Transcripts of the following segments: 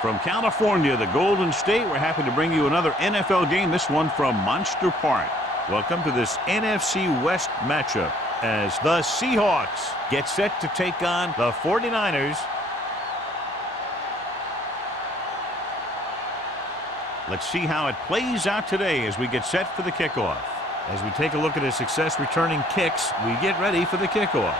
From California, the Golden State, we're happy to bring you another NFL game, this one from Monster Park. Welcome to this NFC West matchup as the Seahawks get set to take on the 49ers. Let's see how it plays out today as we get set for the kickoff. As we take a look at his success returning kicks, we get ready for the kickoff.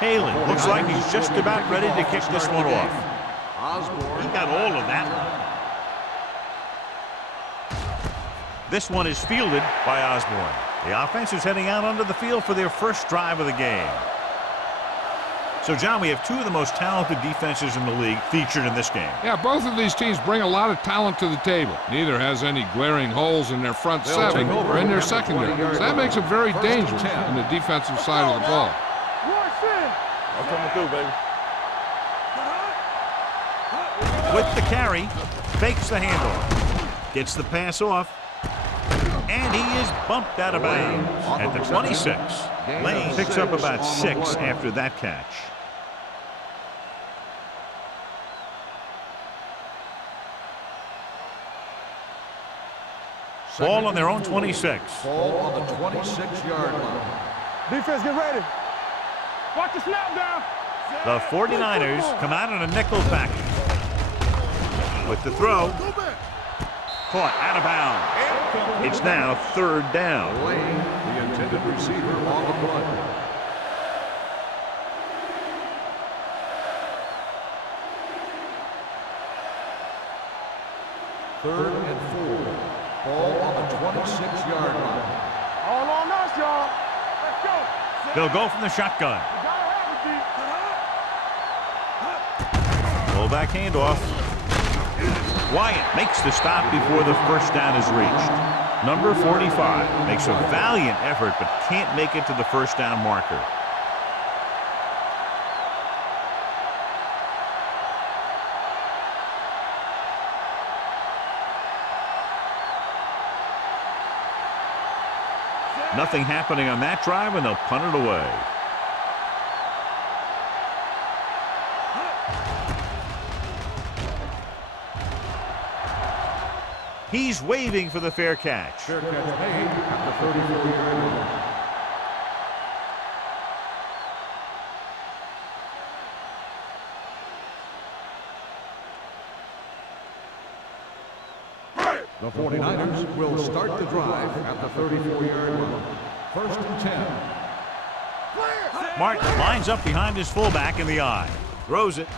Haley looks like he's just about ready to kick this one off. He got all of that. This one is fielded by Osborne. The offense is heading out onto the field for their first drive of the game. So, John, we have two of the most talented defenses in the league featured in this game. Yeah, both of these teams bring a lot of talent to the table. Neither has any glaring holes in their front seven or in their secondary. So that makes it very dangerous on the defensive side of the ball. I'm coming through, baby. With the carry, fakes the handoff, gets the pass off, and he is bumped out of bounds at the 26. Lane picks up about 6 after that catch. Ball on their own 26. Ball on the 26-yard line. Defense, get ready. Watch the snap down. The 49ers come out in a nickel package. With the throw. Caught out of bounds. It's now third down. Lane, the intended receiver on the play. Third and 4. Ball on the 26-yard line. All on us, y'all. Let's go. They'll go from the shotgun. Fullback handoff. Wyatt makes the stop before the first down is reached. Number 45 makes a valiant effort but can't make it to the first down marker. Nothing happening on that drive, and they'll punt it away. He's waving for the fair catch. Fair catch made at the 34-yard line. The 49ers will start the drive at the 34-yard line. First and 10. Martin lines up behind his fullback in the eye. Throws it.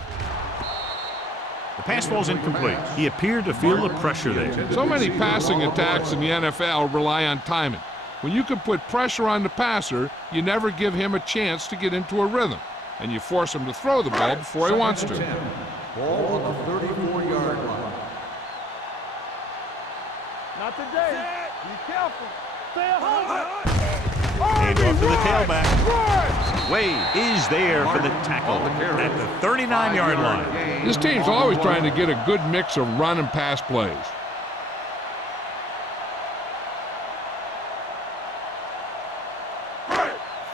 The pass falls incomplete. He appeared to feel the pressure there. So many passing attacks in the NFL rely on timing. When you can put pressure on the passer, you never give him a chance to get into a rhythm, and you force him to throw the ball before he wants to. Ball on the 34-yard line. Not today. Be careful. Stay home. Hand off to the tailback. Wade is there for the tackle at the 39-yard line. This team's always trying to get a good mix of run and pass plays.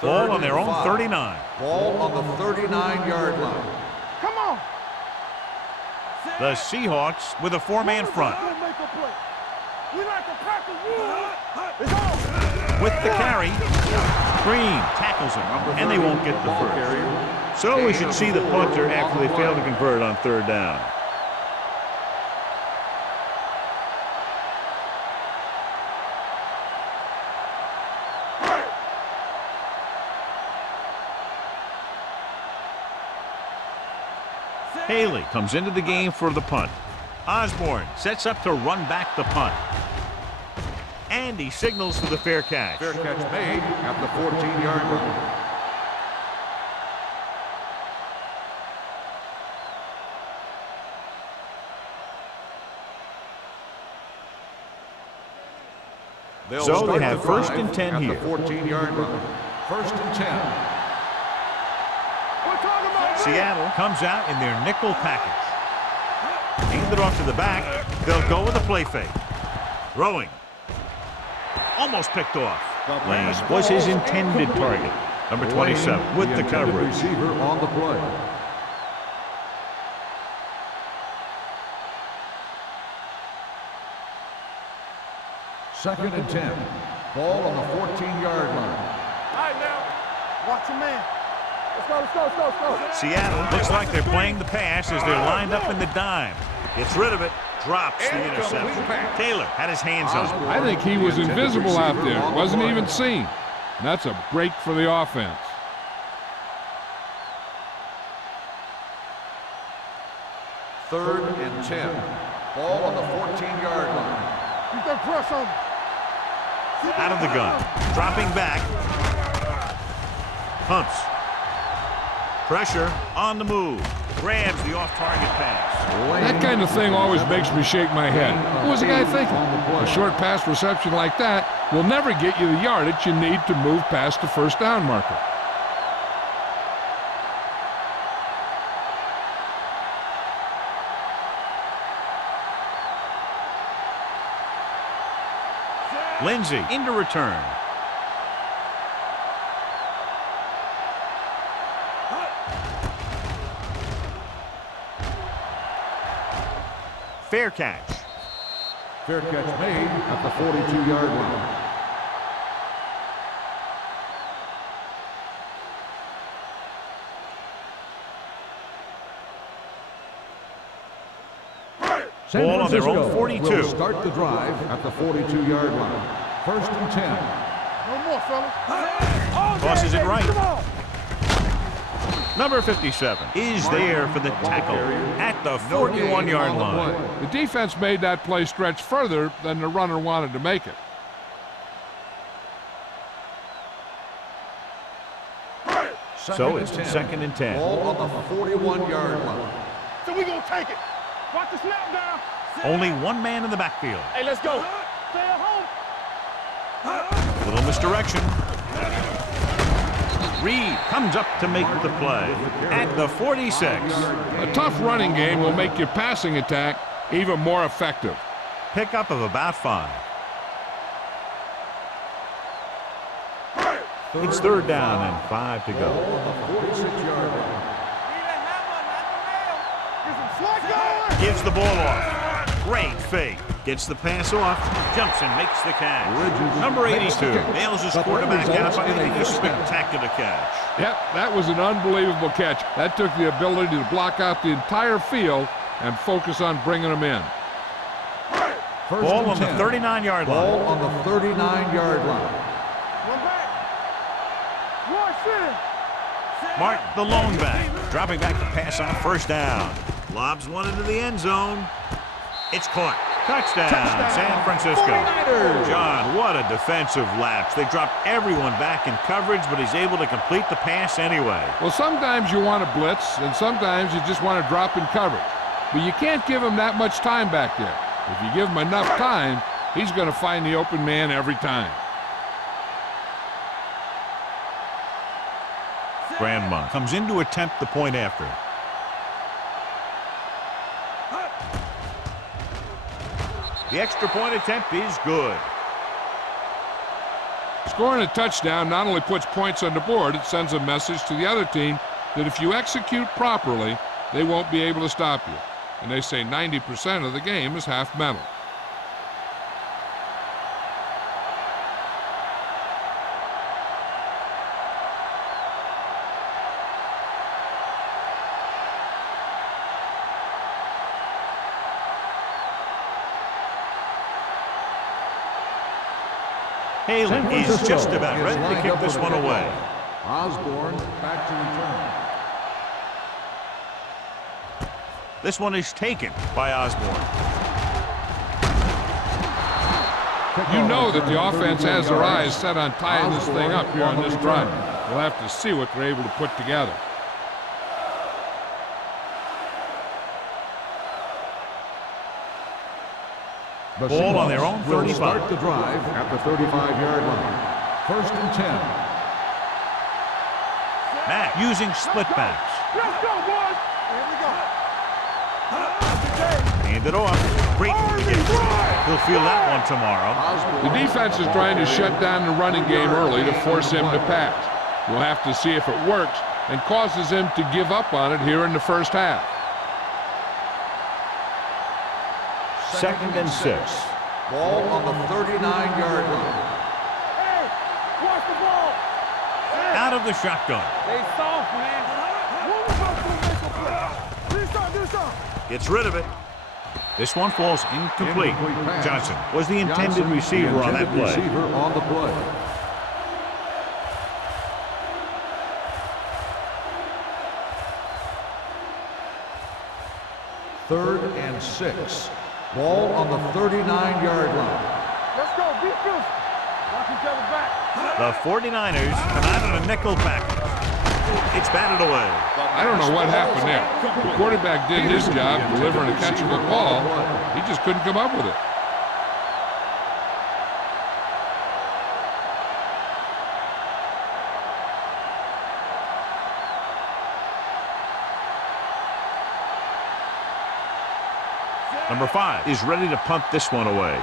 Ball on their own 39. Ball on the 39-yard line. Come on. The Seahawks with a 4-man front. We like to practice. It's on. With the carry, Green tackles him, and they won't get the first. So we should see the punter after they fail to convert on third down. Haley comes into the game for the punt. Osborne sets up to run back the punt. And he signals for the fair catch. Fair catch made at the 14-yard line. So they have first and 10 here. At the 14-yard line. First and 10. Seattle comes out in their nickel package. Hand it off to the back. They'll go with a play fake. Throwing. Almost picked off. Lane was his intended target. Number 27 with the coverage. Receiver on the play. Second and 10. Ball on the 14-yard line. All right, now. Watch your man. Let's go, let's go, let's go, let's go. Seattle looks like they're playing the pass as they're lined up in the dime. Gets rid of it. Drops the interception. Taylor had his hands on it. I think he was invisible out there. Wasn't even seen. And that's a break for the offense. Third and 10. Ball on the 14-yard line. Keep that press on him. Out of the gun. Dropping back. Pumps. Pressure on the move. Grabs the off-target pass. That kind of thing always makes me shake my head. What was the guy thinking? A short pass reception like that will never get you the yardage you need to move past the first down marker. Lindsey into return. Fair catch. Fair catch made at the 42-yard line. San Ball on their own Francisco 42. will start the drive at the 42-yard line. First and 10. No more, fellas. Tosses it right. Number 57 is there for the tackle at the 41-yard line. The defense made that play stretch further than the runner wanted to make it. So it's second and 10. Ball on the 41-yard line. So we gonna take it. Watch the snap down. Only one man in the backfield. Hey, let's go. Stay at home. Little misdirection. Reed comes up to make the play at the 46. A tough running game will make your passing attack even more effective. Pickup of about 5. It's third down and 5 to go. Gives the ball off. Great fake. Gets the pass off. Jumps and makes the catch. Number 82 nails his quarterback out by making a spectacular catch. Yep, that was an unbelievable catch. That took the ability to block out the entire field and focus on bringing them in. Ball on the 39-yard line. Ball on the 39-yard line. One back. One sit. Martin, the lone back, dropping back to pass on first down. Lobs one into the end zone. It's caught. Touchdown, San Francisco. John, what a defensive lapse. They dropped everyone back in coverage, but he's able to complete the pass anyway. Well, sometimes you want to blitz, and sometimes you just want to drop in coverage. But you can't give him that much time back there. If you give him enough time, he's going to find the open man every time. Grandma comes in to attempt the point after. The extra point attempt is good. Scoring a touchdown not only puts points on the board, it sends a message to the other team that if you execute properly, they won't be able to stop you. And they say 90% of the game is half mental. Haley is just about ready to kick this one away. Osborne back to return. This one is taken by Osborne. You know that the offense has their eyes set on tying this thing up here on this drive. We'll have to see what they're able to put together. Ball on their own 35. Start the drive at the 35-yard line. First and 10. Matt using split backs. Let's go, boys. Here we go. Hand it off. Great to get. He'll feel that one tomorrow. The defense is trying to shut down the running game early to force him to pass. We'll have to see if it works and causes him to give up on it here in the first half. 2nd and 6. Ball on the 39-yard line. Hey, watch the ball. Out of the shotgun. They soft, man. Do something. Gets rid of it. This one falls incomplete. Pass. Johnson was the intended Johnson, receiver the on that intended play. receiver on the play. Third and 6. Ball on the 39-yard line. Let's go. Be fierce. Watch each other back. The 49ers come out in a nickel package. It's batted away. I don't know what happened there. The quarterback did his job delivering a catchable ball. He just couldn't come up with it. Number 5 is ready to punt this one away.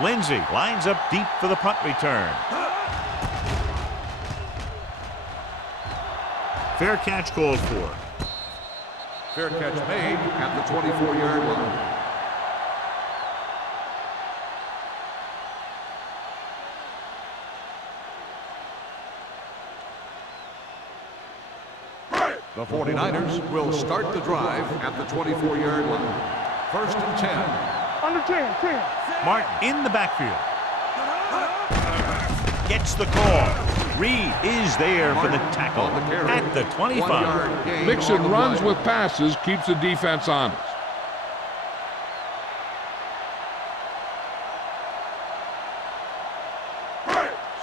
Lindsey lines up deep for the punt return. Fair catch called for. Fair catch made at the 24-yard line. The 49ers will start the drive at the 24-yard line. 1st and 10. Under 10. Martin in the backfield. Gets the call. Reed is there for the tackle at the 25. Mixing runs with passes keeps the defense honest.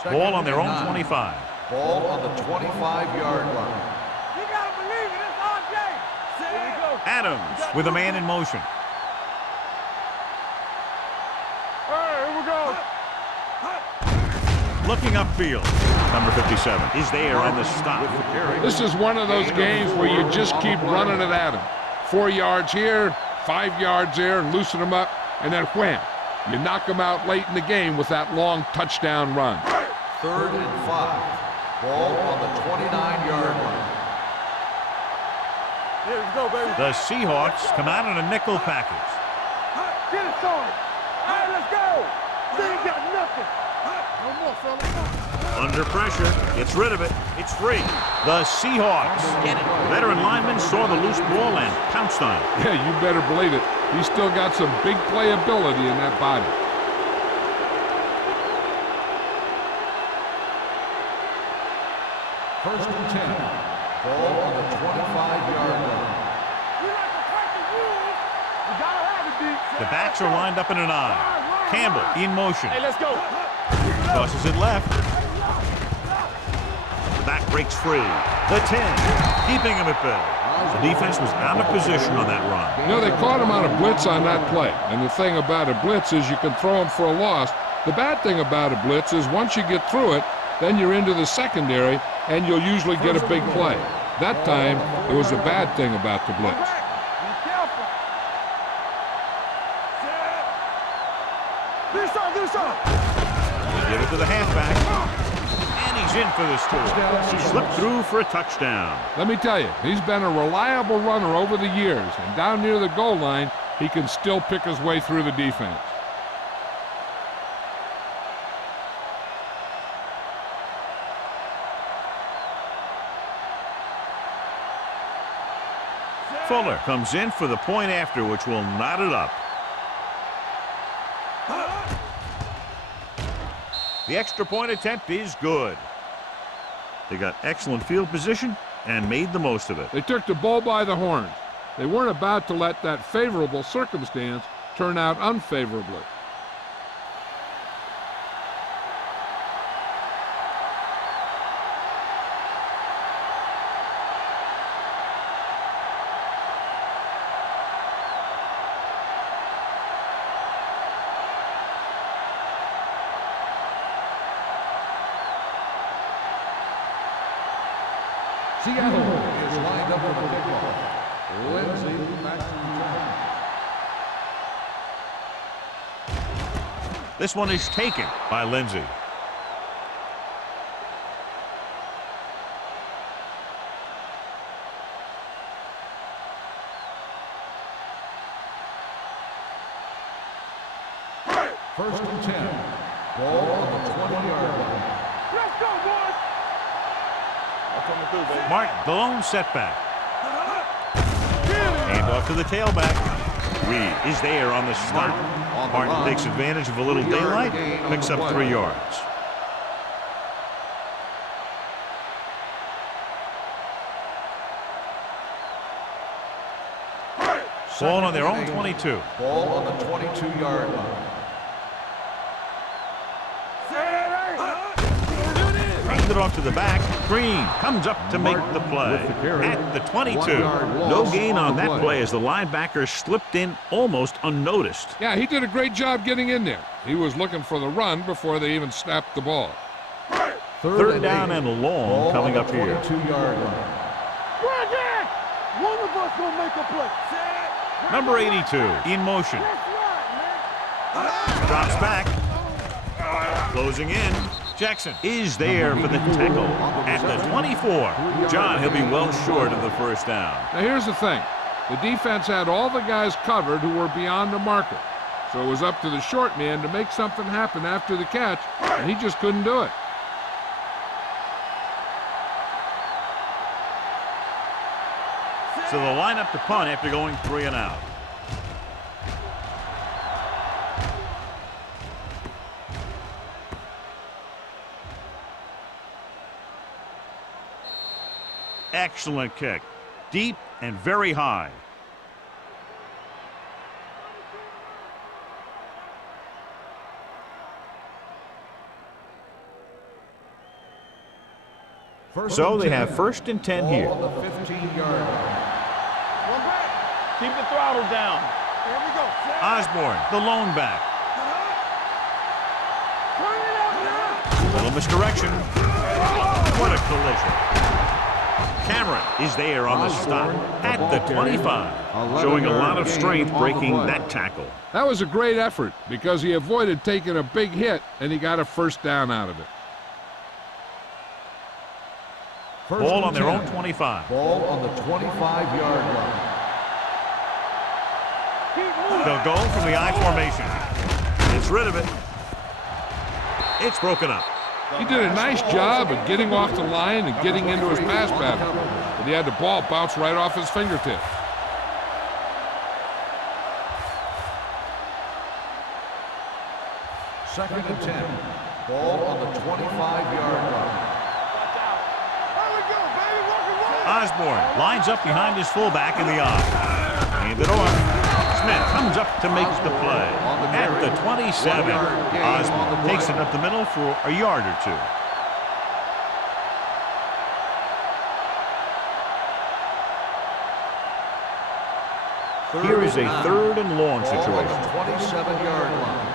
Ball on their own 25. Ball on the 25-yard line. You gotta believe it. It's our game. Here we go. Adams with a man in motion. All right, here we go. Looking upfield. Number 57 is there on the stop. This is one of those games where you just keep running it at him. 4 yards here, 5 yards there, and loosen them up, and then wham. You knock them out late in the game with that long touchdown run. 3rd and 5. Ball on the 29-yard line. Here we go, baby. The Seahawks come out in a nickel package. Get it started. All right, let's go. They ain't got nothing. No more, fellas. Under pressure, gets rid of it. It's free. The Seahawks get it. The veteran lineman saw the loose ball and pounced on it. Yeah, you better believe it. He's still got some big playability in that body. First and 10. Ball on the 25-yard line. We like to break the rules. We gotta have it, D. The backs are lined up in an eye. Campbell in motion. Hey, let's go. Tosses it left. The back breaks free. The 10, keeping him at bay. The defense was out of position on that run. You know, they caught him on a blitz on that play. And the thing about a blitz is you can throw him for a loss. The bad thing about a blitz is once you get through it, then you're into the secondary, and you'll usually get a big play. That time, it was a bad thing about the blitz. Be careful. Do something. They give it to the halfback. And he's in for the score. He slipped through for a touchdown. Let me tell you, he's been a reliable runner over the years, and down near the goal line, he can still pick his way through the defense. Fuller comes in for the point after, which will knot it up. The extra point attempt is good. They got excellent field position and made the most of it. They took the bull by the horns. They weren't about to let that favorable circumstance turn out unfavorably. Seattle is lined up for the kickoff. Lindsey back to return. This one is taken by Lindsey. First and 10. Ball on the 20-yard line. Let's go, boys. Martin, the lone setback. Hand off to the tailback. Reed is there on the stop. Martin takes advantage of a little daylight, picks up 3 yards. Ball on their own 22. Ball on the 22-yard line. Handed off to the back. Green comes up to make the play at the 22. No gain on that play as the linebacker slipped in almost unnoticed. Yeah, he did a great job getting in there. He was looking for the run before they even snapped the ball. Third down and long coming up here. 22-yard line. One of us gonna make a play. Number 82 in motion. Drops back. Closing in. Jackson is there for the tackle at the 24. John, he'll be well short of the first down. Now here's the thing. The defense had all the guys covered who were beyond the marker. So it was up to the short man to make something happen after the catch, and he just couldn't do it. So they'll line up to punt after going 3 and out. Excellent kick. Deep and very high. So they have first and 10 here. Ball on the 15-yard line. Keep the throttle down. Here we go. Osborne, the lone back. Turn it up now. Little misdirection. What a collision. Cameron is there on the stop at the 25. Showing a lot of strength breaking that tackle. That was a great effort because he avoided taking a big hit, and he got a first down out of it. Ball on their own 25. Ball on the 25-yard line. They'll go from the I formation. Gets rid of it. It's broken up. He did a nice job of getting off the line and getting into his pass pattern, but he had the ball bounce right off his fingertip. Second and 10. Ball on the 25-yard line. Osborne lines up behind his fullback in the I. Hand it off. Smith comes up to make the play at the 27. Osborne takes it up the middle for a yard or 2. Here is a third and long situation. 27-yard line.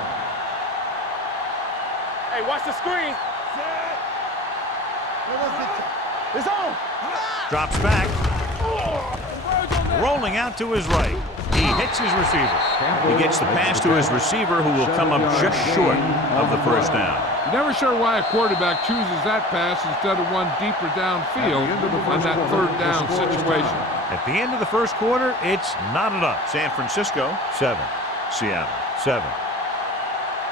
Hey, watch the screen. It's on. Drops back. Rolling out to his right. He hits his receiver. He gets the pass to his receiver, who will come up just short of the first down. You're never sure why a quarterback chooses that pass instead of one deeper downfield on that third down situation. At the end of the first quarter, it's knotted up. San Francisco, 7. Seattle, 7.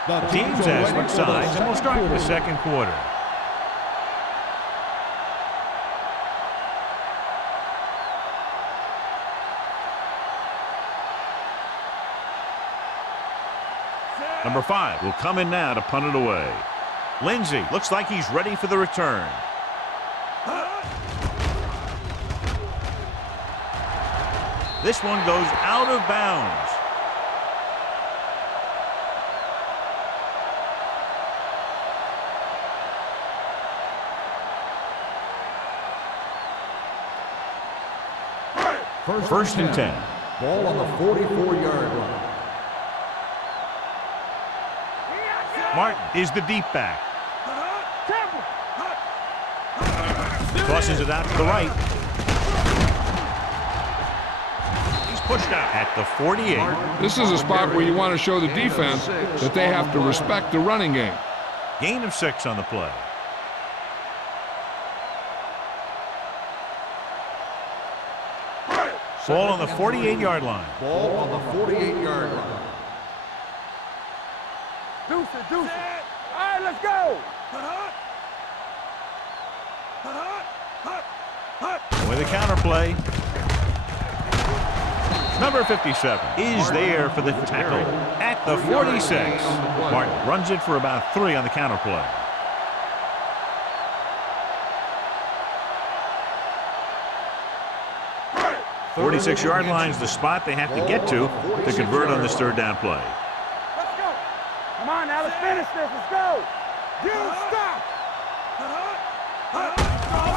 The teams as switch sides, and we'll start the second quarter. Number 5 will come in now to punt it away. Lindsey looks like he's ready for the return. This one goes out of bounds. First and 10. Ball on the 44-yard line. Martin is the deep back. Tosses it out to the right. He's pushed out at the 48. This is a spot where you want to show the defense that they have to respect the running game. Gain of 6 on the play. Ball on the 48-yard line. Ball on the 48-yard line. Deuce it, deuce it. All right, let's go. With a counter play. Number 57 is there for the tackle at the 46. Martin runs it for about 3 on the counter play. The 46-yard line is the spot they have to get to convert on this third down play. Let's go. Come on now, let's finish this. Let's go. Get him, stop.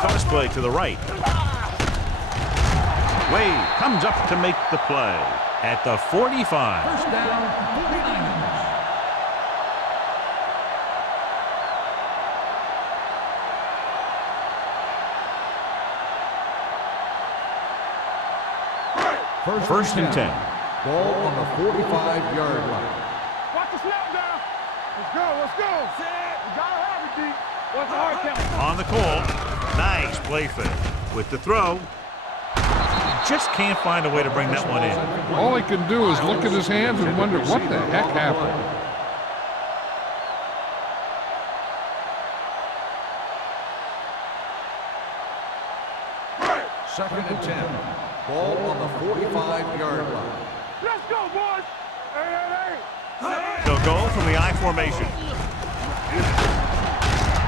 Toss play to the right. Wade comes up to make the play at the 45. First down, 49ers. First and 10. Ball on the 45-yard line. Watch the snap down. Let's go, let's go. You gotta have it, D. What's the hard count? On the call. Nice play fake. With the throw. Just can't find a way to bring that one in. All he can do is look at his hands and wonder what the heck happened. Second and 10. Ball on the 45-yard line. Let's go, boys. Hey. They'll go from the I formation.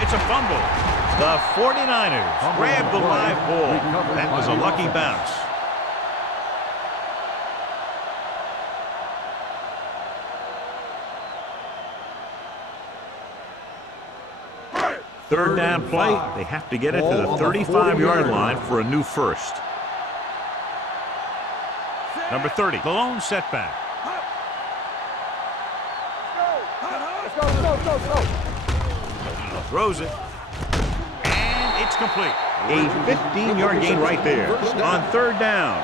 It's a fumble. The 49ers grab the live ball. That was a lucky bounce. Third down play. They have to get it to the 35-yard line for a new first. Number 30, the lone setback. Let's go. Throws it. And it's complete. A 15-yard gain right there on third down.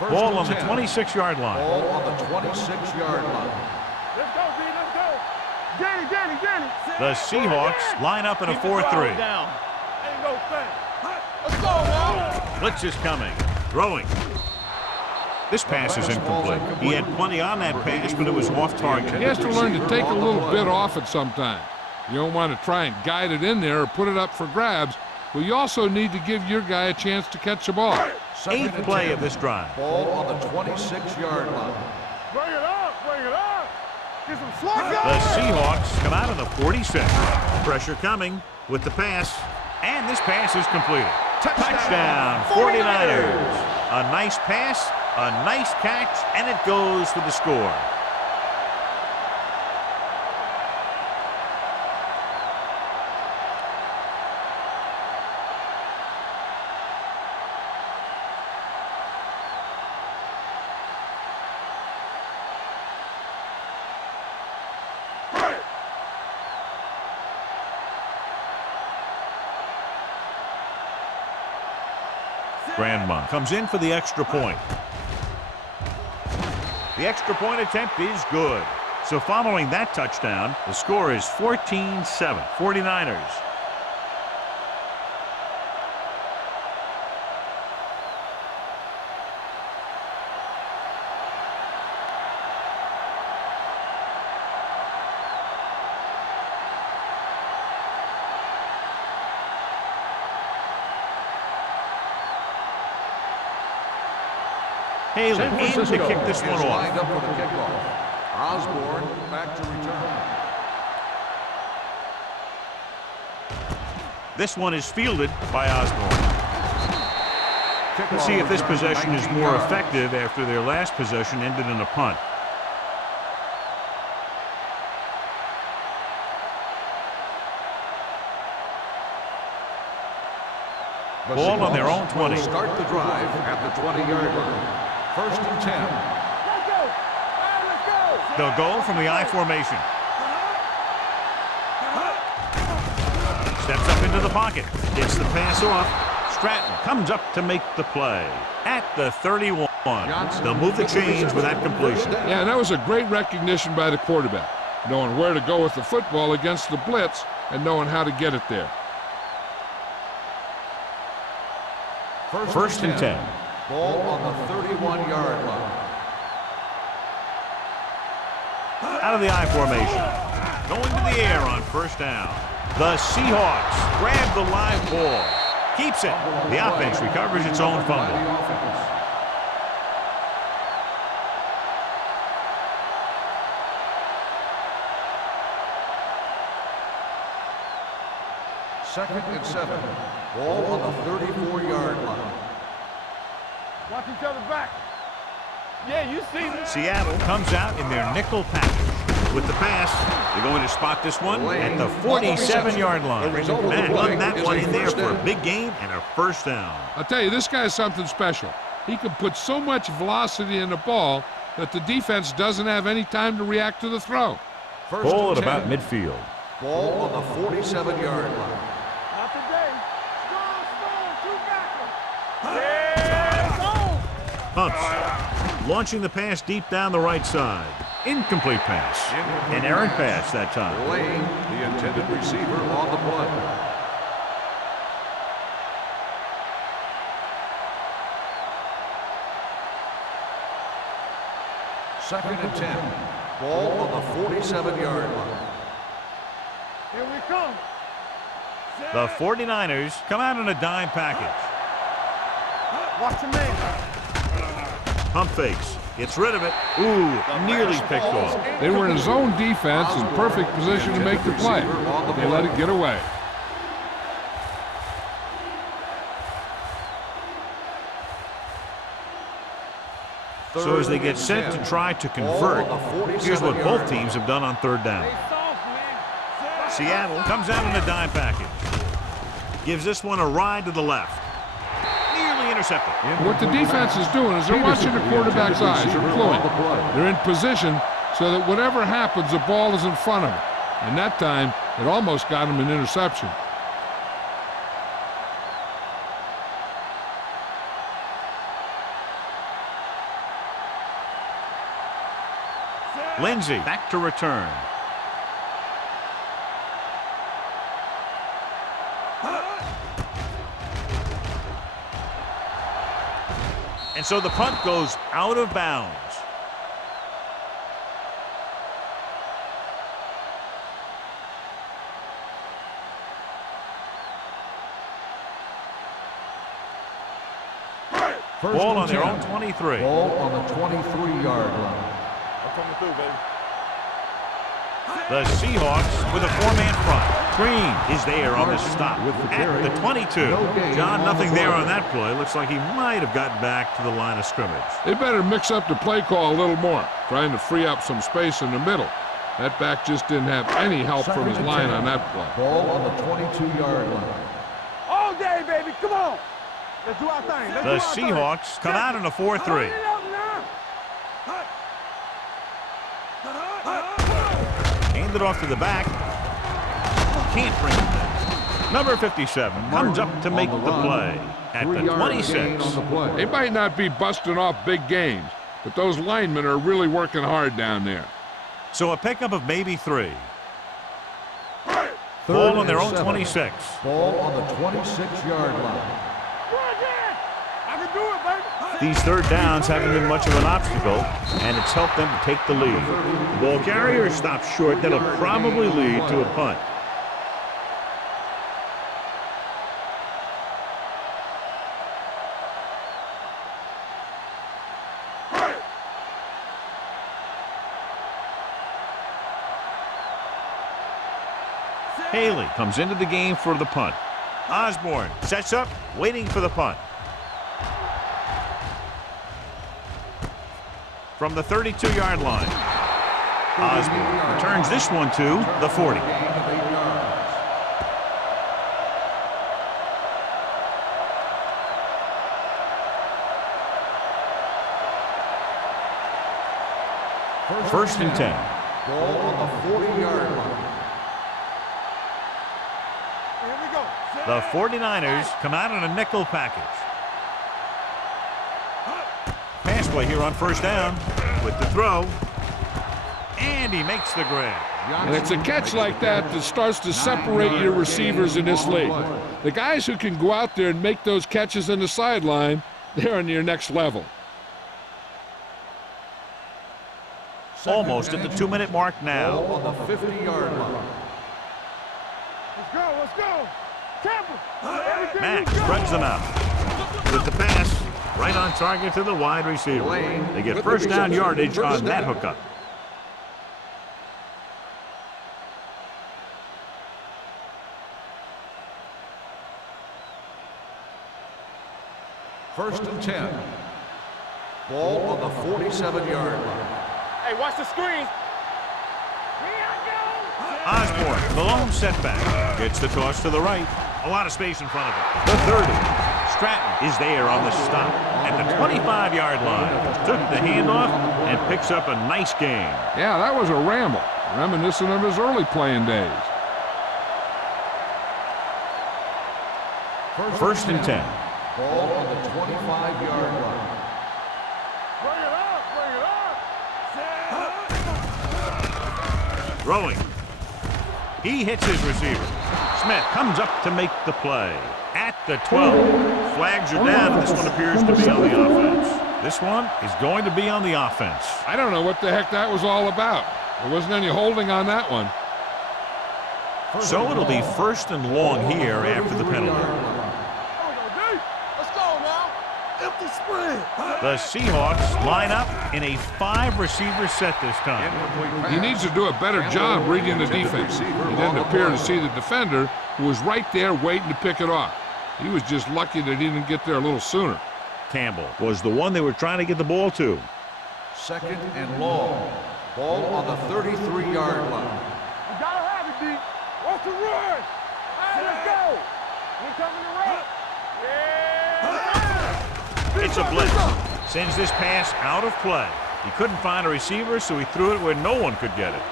Ball on the 26-yard line. Ball on the 26-yard line. Let's go, D. Let's go. Danny. The Seahawks line up in a 4-3. Down. Ain't no thing. Let's go now. Blitz is coming. Throwing. This pass is incomplete. He had plenty on that pass, but it was off target. He has to learn to take a little bit off it sometime. You don't want to try and guide it in there or put it up for grabs, but you also need to give your guy a chance to catch the ball. Eighth play of this drive. Ball on the 26-yard line. Bring it up. Get some slack The up. Seahawks come out of the 46. Pressure coming with the pass, and this pass is completed. Touchdown, 49ers. A nice pass, a nice catch, and it goes for the score. Grandma comes in for the extra point. The extra point attempt is good. So following that touchdown, the score is 14-7, 49ers. Haley in to kick this one is off. lined up for the kickoff. Osborne back to return. This one is fielded by Osborne. Let's see if this possession is more effective after their last possession ended in a punt. Ball on their own 20. Start the drive at the 20-yard line. First and 10. Let's go. All right, let's go. They'll go from the I formation. into the pocket. Gets the pass off. Stratton comes up to make the play. At the 31. They'll move the chains with that completion. Yeah, and that was a great recognition by the quarterback, knowing where to go with the football against the blitz and knowing how to get it there. First and 10. Ball on the 31-yard line. Out of the I formation. Going to the air on first down. The Seahawks grab the live ball. Keeps it. The offense recovers its own fumble. Second and 7. Ball on the 34-yard line. Watch each other back. Yeah, you see me. Seattle comes out in their nickel package. With the pass, they're going to spot this one at the 47-yard line. And run that one in there for a big gain and a first down. I'll tell you, this guy's something special. He can put so much velocity in the ball that the defense doesn't have any time to react to the throw. Ball at about midfield. Ball on the 47-yard line. Not today. Strong, Pumps. Launching the pass deep down the right side. Incomplete pass. An errant pass that time. Laying the intended receiver on the play. Second and 10. Ball on the 47-yard line. Here we come. The 49ers come out in a dime package. Watch the man. Pump fakes. Gets rid of it. Ooh, nearly picked off. They were in zone defense in perfect position to make the play. They let it get away. So as they get set to try to convert, here's what both teams have done on third down. Seattle comes out in a dime package. Gives this one a ride to the left. Nearly intercepted. What the defense is doing is they're watching the quarterback's eyes. They're fluent. They're in position so that whatever happens, the ball is in front of them. And that time, it almost got him an interception. Lindsey back to return. And so the punt goes out of bounds. Ball on their own 23. Ball on the 23-yard line. Coming through, baby. The Seahawks with a four-man front. Green is there on the stop at the 22. John, nothing there on that play. Looks like he might have gotten back to the line of scrimmage. They better mix up the play call a little more, trying to free up some space in the middle. That back just didn't have any help from his line on that play. Ball on the 22-yard line. All day, baby. Come on. Let's do our thing. The Seahawks come out in a 4-3. Hand it off to the back. Can't bring it back. Number 57 comes up to make the play at the 26. They might not be busting off big gains, but those linemen are really working hard down there. So a pickup of maybe 3. Ball on their own 26. Ball on the 26-yard line. I can do it, baby. These third downs haven't been much of an obstacle, and it's helped them to take the lead. The ball carrier stops short. That'll probably lead to a punt. Haley comes into the game for the punt. Osborne sets up, waiting for the punt. From the 32-yard line, Osborne returns this one to the 40. First and 10. Ball on the 40-yard line. Here we go. The 49ers come out in a nickel package. Pass play here on first down with the throw. And he makes the grab. And it's a catch like that that starts to separate your receivers in this league. The guys who can go out there and make those catches on the sideline, they're on your next level. Almost at the 2-minute mark now. On the 50-yard line. Let's go, let's go. Campbell. Matt spreads them out. With the pass, right on target to the wide receiver. They get first down yardage on that hookup. First and 10. Ball on the 47-yard line. Hey, watch the screen. Osborne, the lone setback. Gets the toss to the right. A lot of space in front of him. The 30. Stratton is there on the stop. At the 25-yard line. Took the handoff and picks up a nice gain. Yeah, that was a ramble, reminiscent of his early playing days. First and 10. Ball on the 25-yard line. Bring it up, bring it up. Throwing. He hits his receiver. Smith comes up to make the play. At the 12. Flags are down, and this one appears to be on the offense. This one is going to be on the offense. I don't know what the heck that was all about. There wasn't any holding on that one. So it'll be first and long here after the penalty. The Seahawks line up in a 5-receiver set this time. He needs to do a better job reading the defense. He didn't appear to see the defender, who was right there waiting to pick it off. He was just lucky that he didn't get there a little sooner. Campbell was the one they were trying to get the ball to. Second and long. Ball on the 33-yard line. You gotta have it, D. What's the run? All right, let's go. We coming to run. It's a blitz. Sends this pass out of play. He couldn't find a receiver, so he threw it where no one could get it.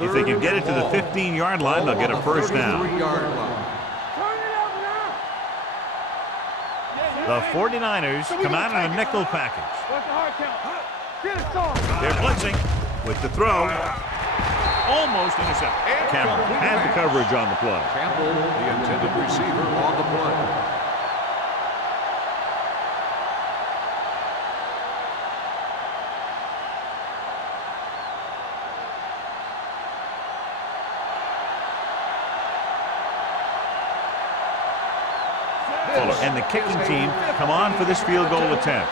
If they can get it to the 15-yard line, they'll get a first down. Turn it up now. The 49ers come out in a nickel package. What's the hard count? Get it started. They're blitzing with the throw. Almost intercepted. Campbell had the coverage on the play. Campbell, the intended receiver, on the play. And the kicking team come on for this field goal attempt.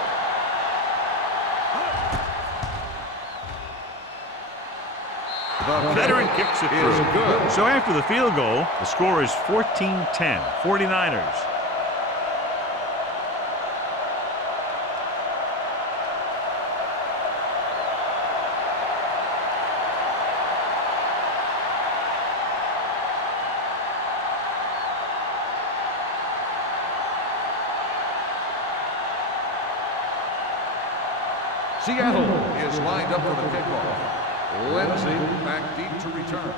The veteran kicks it through. Good. So after the field goal, the score is 14-10, 49ers. Seattle is lined up for the kickoff. Lindsey back deep to return.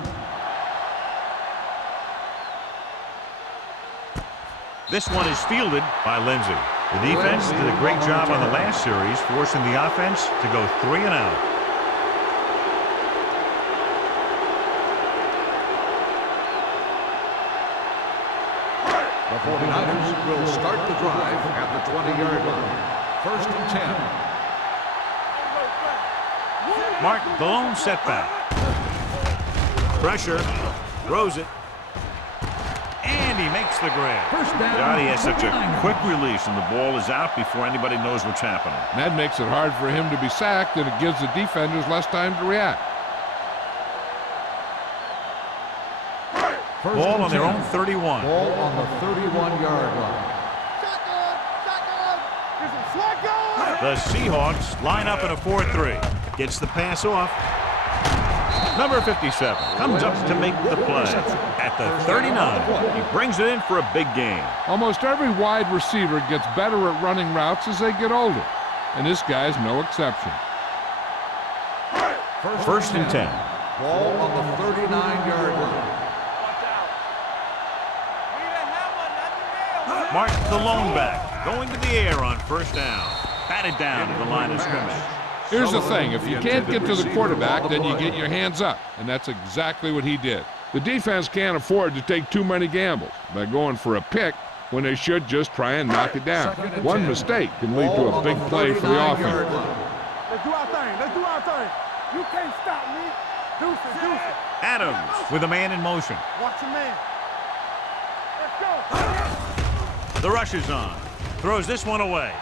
This one is fielded by Lindsey. The defense did a great job on the last series, forcing the offense to go 3 and out. The 49ers will start the drive at the 20-yard line. First and 10. Mark, the lone setback. Pressure, throws it, and he makes the grab. God, he has such a quick release, and the ball is out before anybody knows what's happening. And that makes it hard for him to be sacked, and it gives the defenders less time to react. Ball on their own 31. Ball on the 31-yard line. The Seahawks line up in a 4-3. Gets the pass off. Number 57 comes up to make the play. At the 39, he brings it in for a big gain. Almost every wide receiver gets better at running routes as they get older. and this guy's no exception. First and 10. Ball on the 39-yard line. Mark the lone back, going to the air on first down. Batted down to the line of scrimmage. Here's the thing, if you can't get to the quarterback, then you get your hands up, and that's exactly what he did. The defense can't afford to take too many gambles by going for a pick when they should just try and knock it down. One mistake can lead to a big play for the offense. Let's do our thing. Let's do our thing. You can't stop me. Deuce it, deuce it. Adams with a man in motion. Watch your man. Let's go. The rush is on. Throws this one away.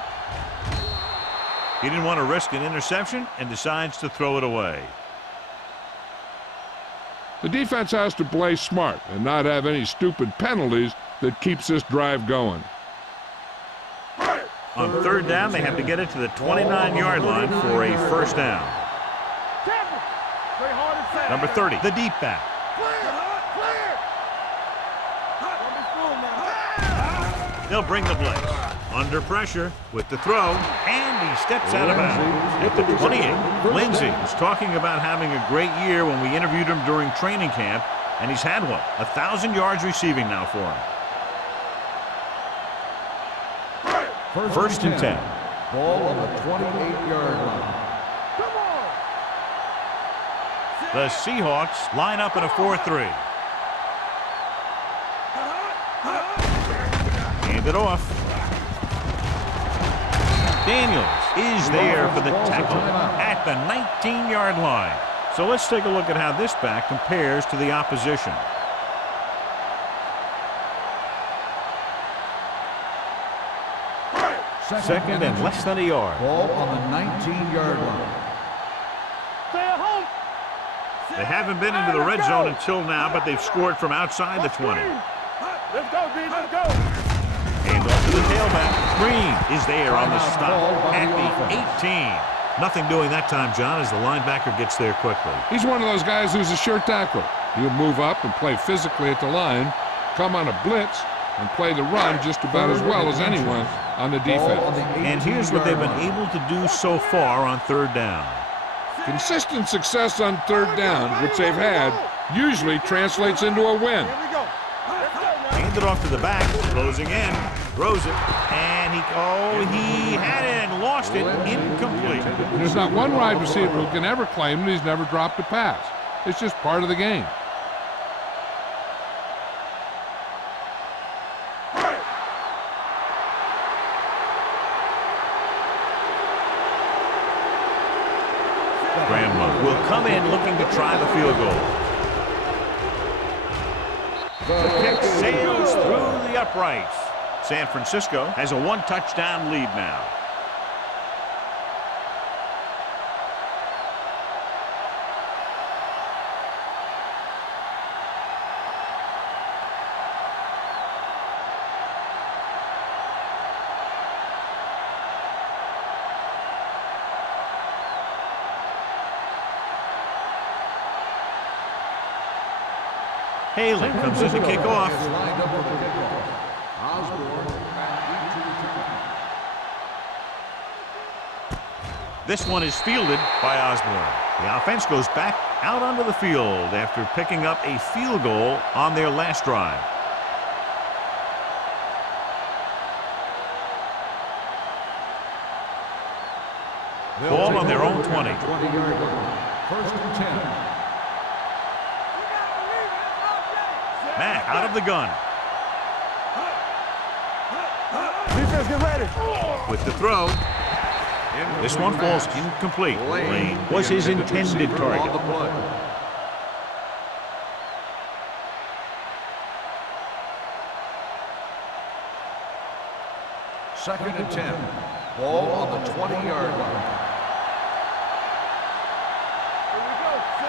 He didn't want to risk an interception and decides to throw it away. The defense has to play smart and not have any stupid penalties that keeps this drive going. On third down, they have to get it to the 29-yard line for a first down. Number 30, the deep back. They'll bring the blitz. Under pressure with the throw, and he steps out of bounds. At the 28, Lindsey was talking about having a great year when we interviewed him during training camp, and he's had one. 1,000 yards receiving now for him. First and 10. Ball on the 28-yard line. The Seahawks line up in a 4-3. Hand it off. Daniels is there for the tackle at the 19-yard line. So let's take a look at how this back compares to the opposition. Second and less than a yard. Ball on the 19-yard line. Stay at home. They haven't been into the red zone until now, but they've scored from outside the 20. Let's go, D. Let's go. Hand off to the tailback. Green is there on the stop at the 18. Nothing doing that time, John, as the linebacker gets there quickly. He's one of those guys who's a sure tackler. He'll move up and play physically at the line, come on a blitz, and play the run just about as well as anyone on the defense. And here's what they've been able to do so far on third down. Consistent success on third down, which they've had, usually translates into a win. Here we go. Let's go now. Hand it off to the back, closing in, throws it, and he had it and lost it, incomplete. There's not one wide receiver who can ever claim that he's never dropped a pass. It's just part of the game. Grandma will come in looking to try the field goal. The kick sails through the uprights. San Francisco has a one-touchdown lead now. Haley comes in to kick off. Lined up for the kickoff. Osborne back into the This one is fielded by Osborne. The offense goes back out onto the field after picking up a field goal on their last drive. Ball on their own 20. 20-yard line. First and 10. Mack out of the gun. Defense, get ready. With the throw. This one falls incomplete. Lane was his intended target. On the play. Second and 10. Ball on the 20-yard line.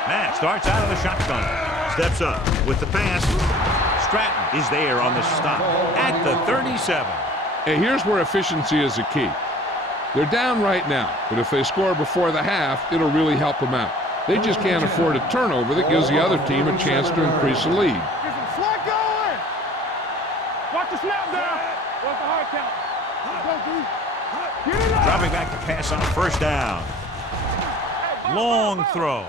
Matt starts out of the shotgun. Steps up with the pass. Stratton is there on the stop at the 37. Hey, here's where efficiency is a key. They're down right now, but if they score before the half, it'll really help them out. They just can't afford a turnover that gives the other team a chance to increase the lead. Get some slack going. Watch the snap down. What's the hard count? Go, D. Get it up. Dropping back to pass on first down. Long throw.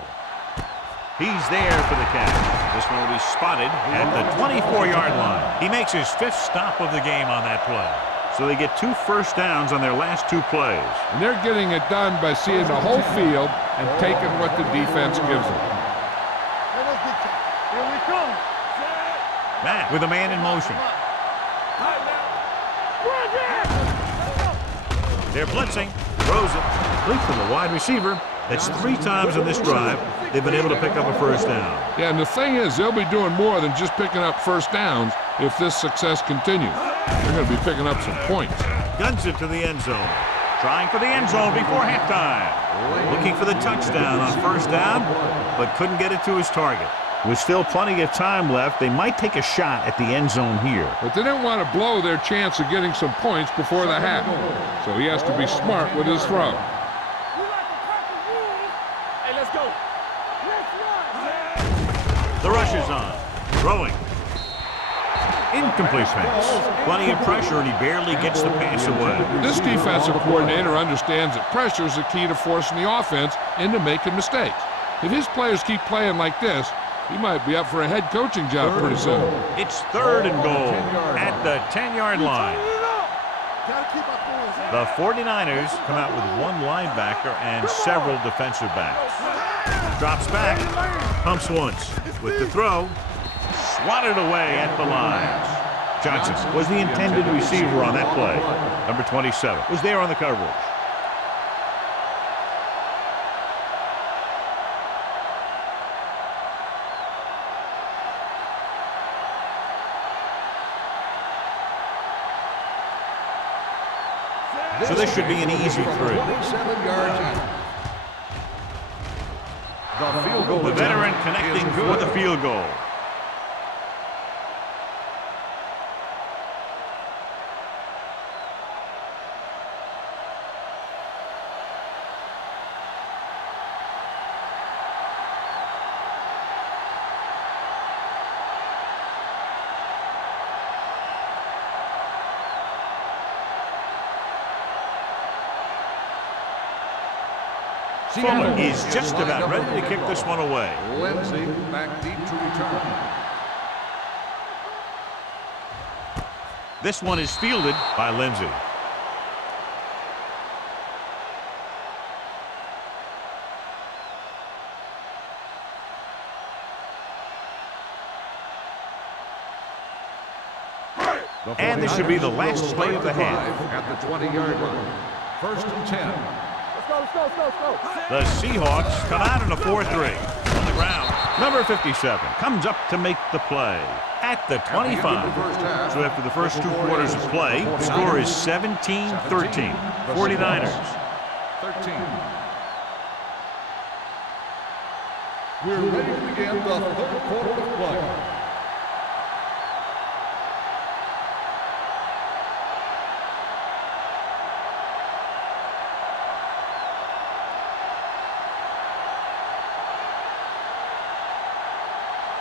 He's there for the catch. This one will be spotted at the 24-yard line. He makes his 5th stop of the game on that play. So they get 2 first downs on their last 2 plays. And they're getting it done by seeing the whole field and taking what the defense gives them. Here we come. Matt with a man in motion. They're blitzing. Throws it. Complete from the wide receiver. That's 3 times in this drive they've been able to pick up a first down. Yeah, and the thing is, they'll be doing more than just picking up first downs if this success continues. They're going to be picking up some points. Guns it to the end zone. Trying for the end zone before halftime. Looking for the touchdown on first down, but couldn't get it to his target. With still plenty of time left, they might take a shot at the end zone here. But they don't want to blow their chance of getting some points before the half. So he has to be smart with his throw. Hey, let's go. The rush is on. Throwing. Incomplete pass. Plenty of pressure, and he barely gets the pass away. This defensive coordinator understands that pressure is the key to forcing the offense into making mistakes. If his players keep playing like this, he might be up for a head coaching job pretty soon. It's 3rd and goal at the 10-yard line. The 49ers come out with 1 linebacker and several defensive backs. Drops back, pumps once. With the throw, swatted away at the line. Johnson was the intended receiver on that play. Number 27 was there on the coverage. So this should be an easy 3. 27 yards out. The field goal. The veteran connecting for the field goal. Fuller is just about ready to kick this one away. Lindsey back deep to return. This one is fielded by Lindsey. And this should be the last play of the half. At the 20-yard line. 1st and 10. Let's go. The Seahawks come out in a 4-3. On the ground, number 57 comes up to make the play at the 25. So after the first 2 quarters of play, the score is 17-13. 49ers. 13. We're ready to begin the 3rd quarter of play.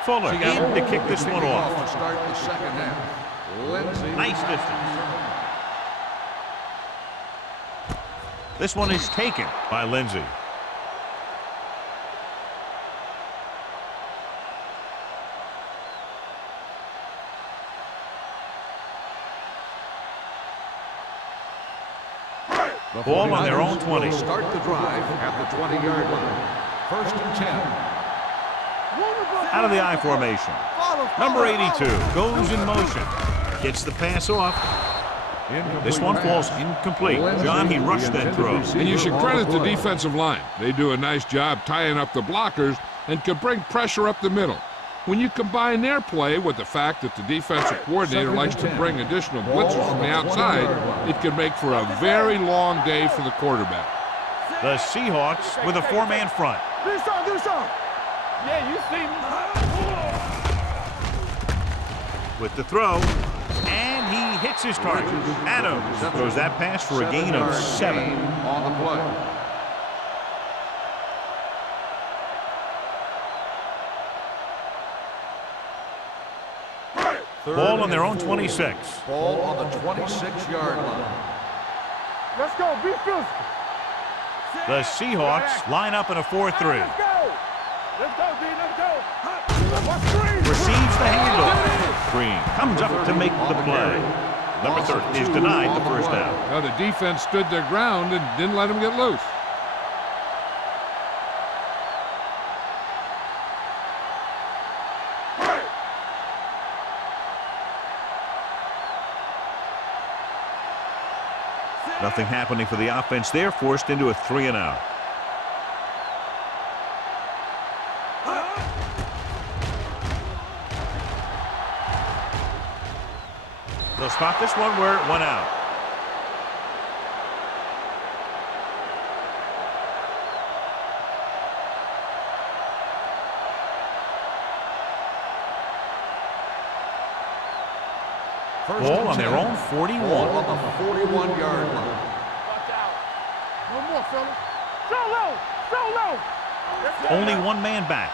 Fuller in to kick this one off. To start the 2nd half. Lindsey. Nice distance. This one is taken by Lindsey. Ball on their own 20. Start the drive at the 20-yard line. 1st and 10. Out of the I formation. Number 82 goes in motion. Gets the pass off. This one falls incomplete. John, he rushed that throw. And you should credit the defensive line. They do a nice job tying up the blockers and can bring pressure up the middle. When you combine their play with the fact that the defensive coordinator likes to bring additional blitzers from the outside, it can make for a very long day for the quarterback. The Seahawks with a 4-man front. Do something. Yeah, you see me. With the throw, and he hits his target. Adams throws that pass for a gain of 7. On the play. Ball on their own 26. Ball on the 26-yard line. Let's go. Be physical. The Seahawks line up in a 4-3. Let's go! Let's go, D, let's go! What's green? Receives the handoff. Green comes up to make the play. Number 30 is denied the first down. Well, the defense stood their ground and didn't let him get loose. Nothing happening for the offense there, forced into a 3-and-out. They'll spot this one where it went out. Ball on their own 41. Ball on the 41-yard line. Watch out. One more, fellas. So low! So low! Only one man back.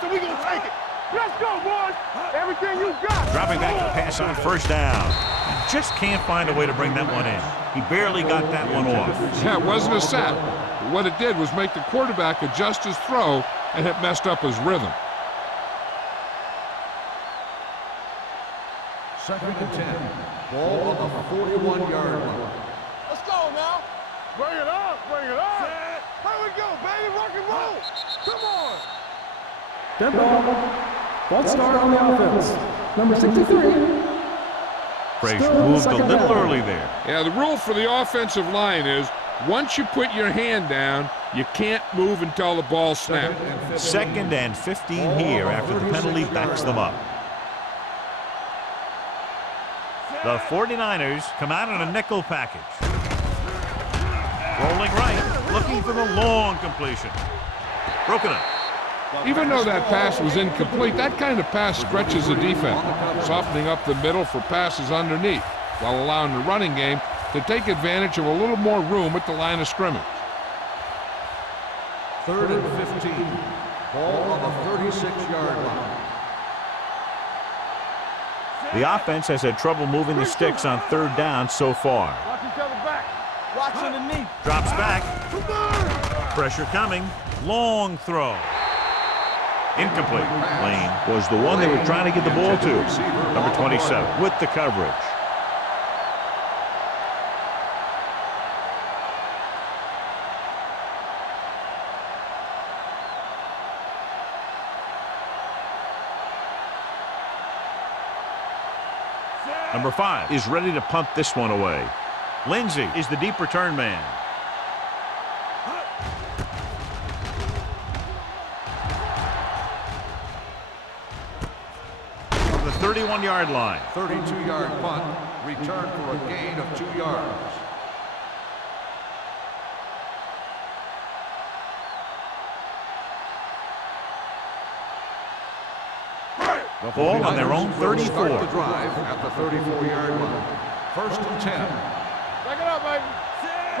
So we gonna take it. Let's go, boys! Everything you got! Dropping back to pass on first down. He just can't find a way to bring that one in. He barely got that one off. Yeah, it wasn't a sack. But what it did was make the quarterback adjust his throw, and it messed up his rhythm. 2nd and 10. Ball on the 41-yard line. Let's go now. Bring it up! Bring it up! Here we go, baby! Rock and roll! Come on! Dead ball. False start on the offense. Number 63. Frazier moved a little early there. Yeah, the rule for the offensive line is once you put your hand down, you can't move until the ball snaps. 2nd and 15 here after the penalty backs them up. The 49ers come out in a nickel package. Rolling right, looking for the long completion. Broken up. Even though that pass was incomplete, that kind of pass stretches the defense, softening up the middle for passes underneath, while allowing the running game to take advantage of a little more room at the line of scrimmage. 3rd and 15. Ball on the 36-yard line. The offense has had trouble moving the sticks on 3rd down so far. Watch each other back! Watch underneath. Drops back. Pressure coming. Long throw. Incomplete. Lane was the one they were trying to get the ball to. Number 27 with the coverage. Number 5 is ready to punt this one away. Lindsey is the deep return man. The 31-yard line. 32-yard punt. Return for a gain of 2 yards. The ball on their own 34. Start the drive at the 34-yard line. 1st and 10. Back it up, baby.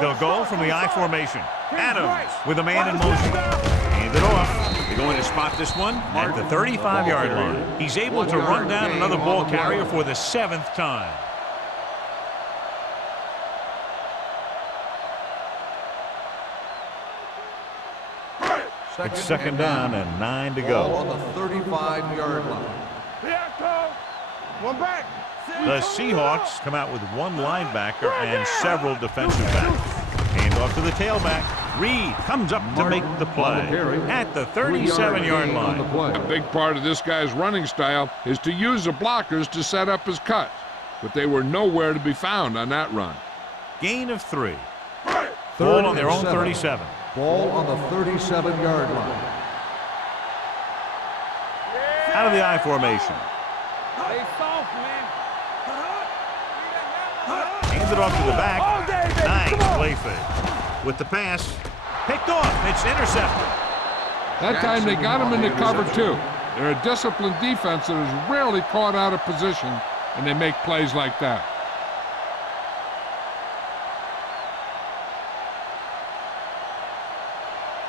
They'll go from the I formation. Adams with a man in motion. Hand it off. They're going to spot this one at the 35-yard line. He's able to run down another ball carrier for the 7th time. It's 2nd down and 9 to Ball on go. the 35-yard line. Yeah, Cole! One back! The Seahawks come out with one linebacker and several defensive backs. Hand off to the tailback. Reed comes up to make the play at the 37-yard line. A big part of this guy's running style is to use the blockers to set up his cuts, but they were nowhere to be found on that run. Gain of 3. Ball on their own 37. Ball on the 37-yard line. Out of the I formation. Stay soft, man. Hands it off to the back. All day, baby. Nice Come on. play fake. With the pass. Picked off. It's intercepted. That time they got him into cover too. They're a disciplined defense that is rarely caught out of position, and they make plays like that.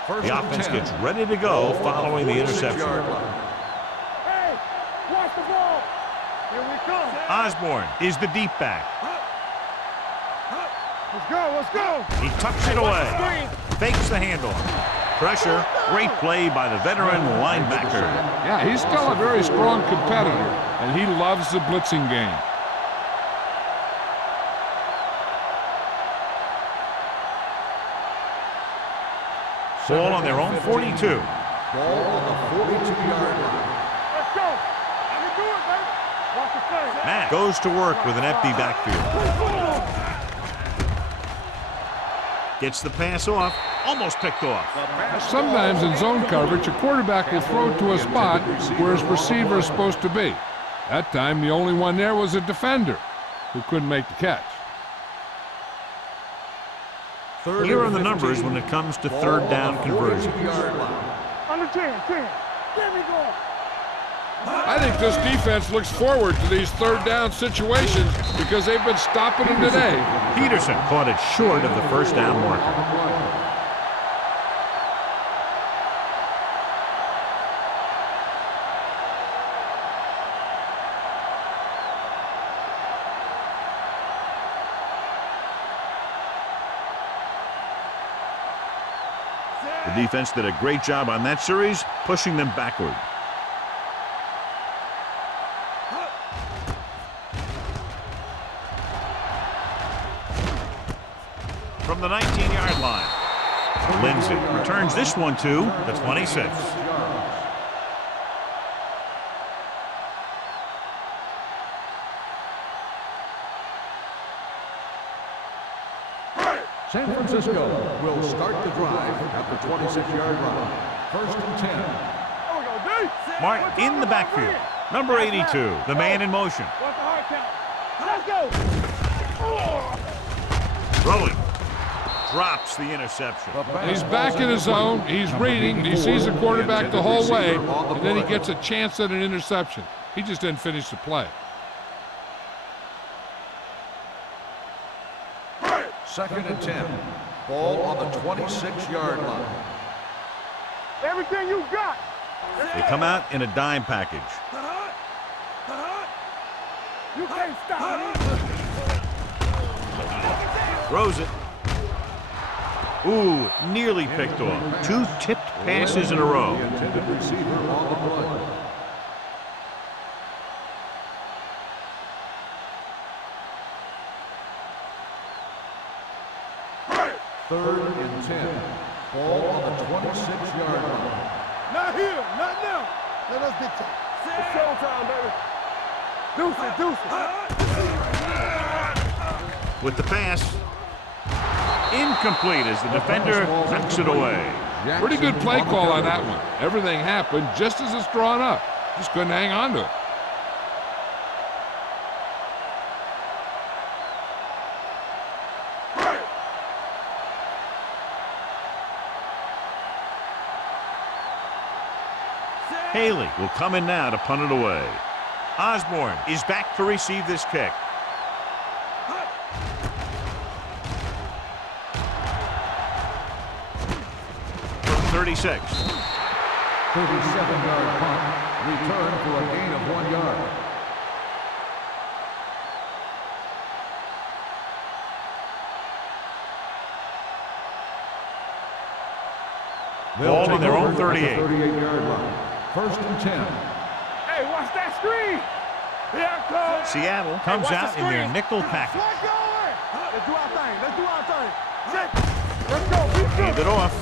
The offense gets ready to go following the interception. Hey, watch the ball. Here we come. Osborne is the deep back. Let's go, let's go. He tucks it away. Screen. Fakes the handoff. Pressure. Great play by the veteran linebacker. Yeah, he's still a very strong competitor, and he loves the blitzing game. Ball on their own 42. Ball on the 42-yard line. Let's go. You do it, baby. Watch the play. Matt goes to work with an empty backfield. Gets the pass off. Almost picked off. Sometimes in zone coverage, a quarterback will throw to a spot where his receiver is supposed to be. That time, the only one there was a defender who couldn't make the catch. Here are the numbers when it comes to third down conversions. Under 10. There we go. I think this defense looks forward to these third down situations because they've been stopping them today. Peterson caught it short of the first down marker. The defense did a great job on that series, pushing them backward. From the 19-yard line, Lindsey returns this one to the 26. San Francisco will start the drive at the 26-yard line. First and 10. There we go, D. Martin in the backfield. Number 82, the man in motion. What's the hard count? Let's go. Throwing. Drops the interception. He's back in his zone. He's reading. He sees the quarterback the whole way, and then he gets a chance at an interception. He just didn't finish the play. Second and 10. Ball on the 26-yard line. Everything you got. They come out in a dime package. You can't stop me. Throws it. Ooh, nearly picked off. Two tipped passes in a row. The intended receiver on the play. Third and 10. Ball on the 26-yard line. Not here, not now. Let us get to it. It's showtime, baby. Deuce it. With the pass. Incomplete as the defender knocks it away. Pretty good play call on that one. Everything happened just as it's drawn up. Just couldn't hang on to it. Haley will come in now to punt it away. Osborne is back to receive this kick. From 36. 37-yard punt. Return for a gain of 1 yard. Ball on their own 38. 38-yard line. First and 10. Hey, watch that screen. Here it comes. Seattle comes out in their nickel package. Let's go. Let's do our thing. Let's do our thing. Check. Let's go. Hand it off.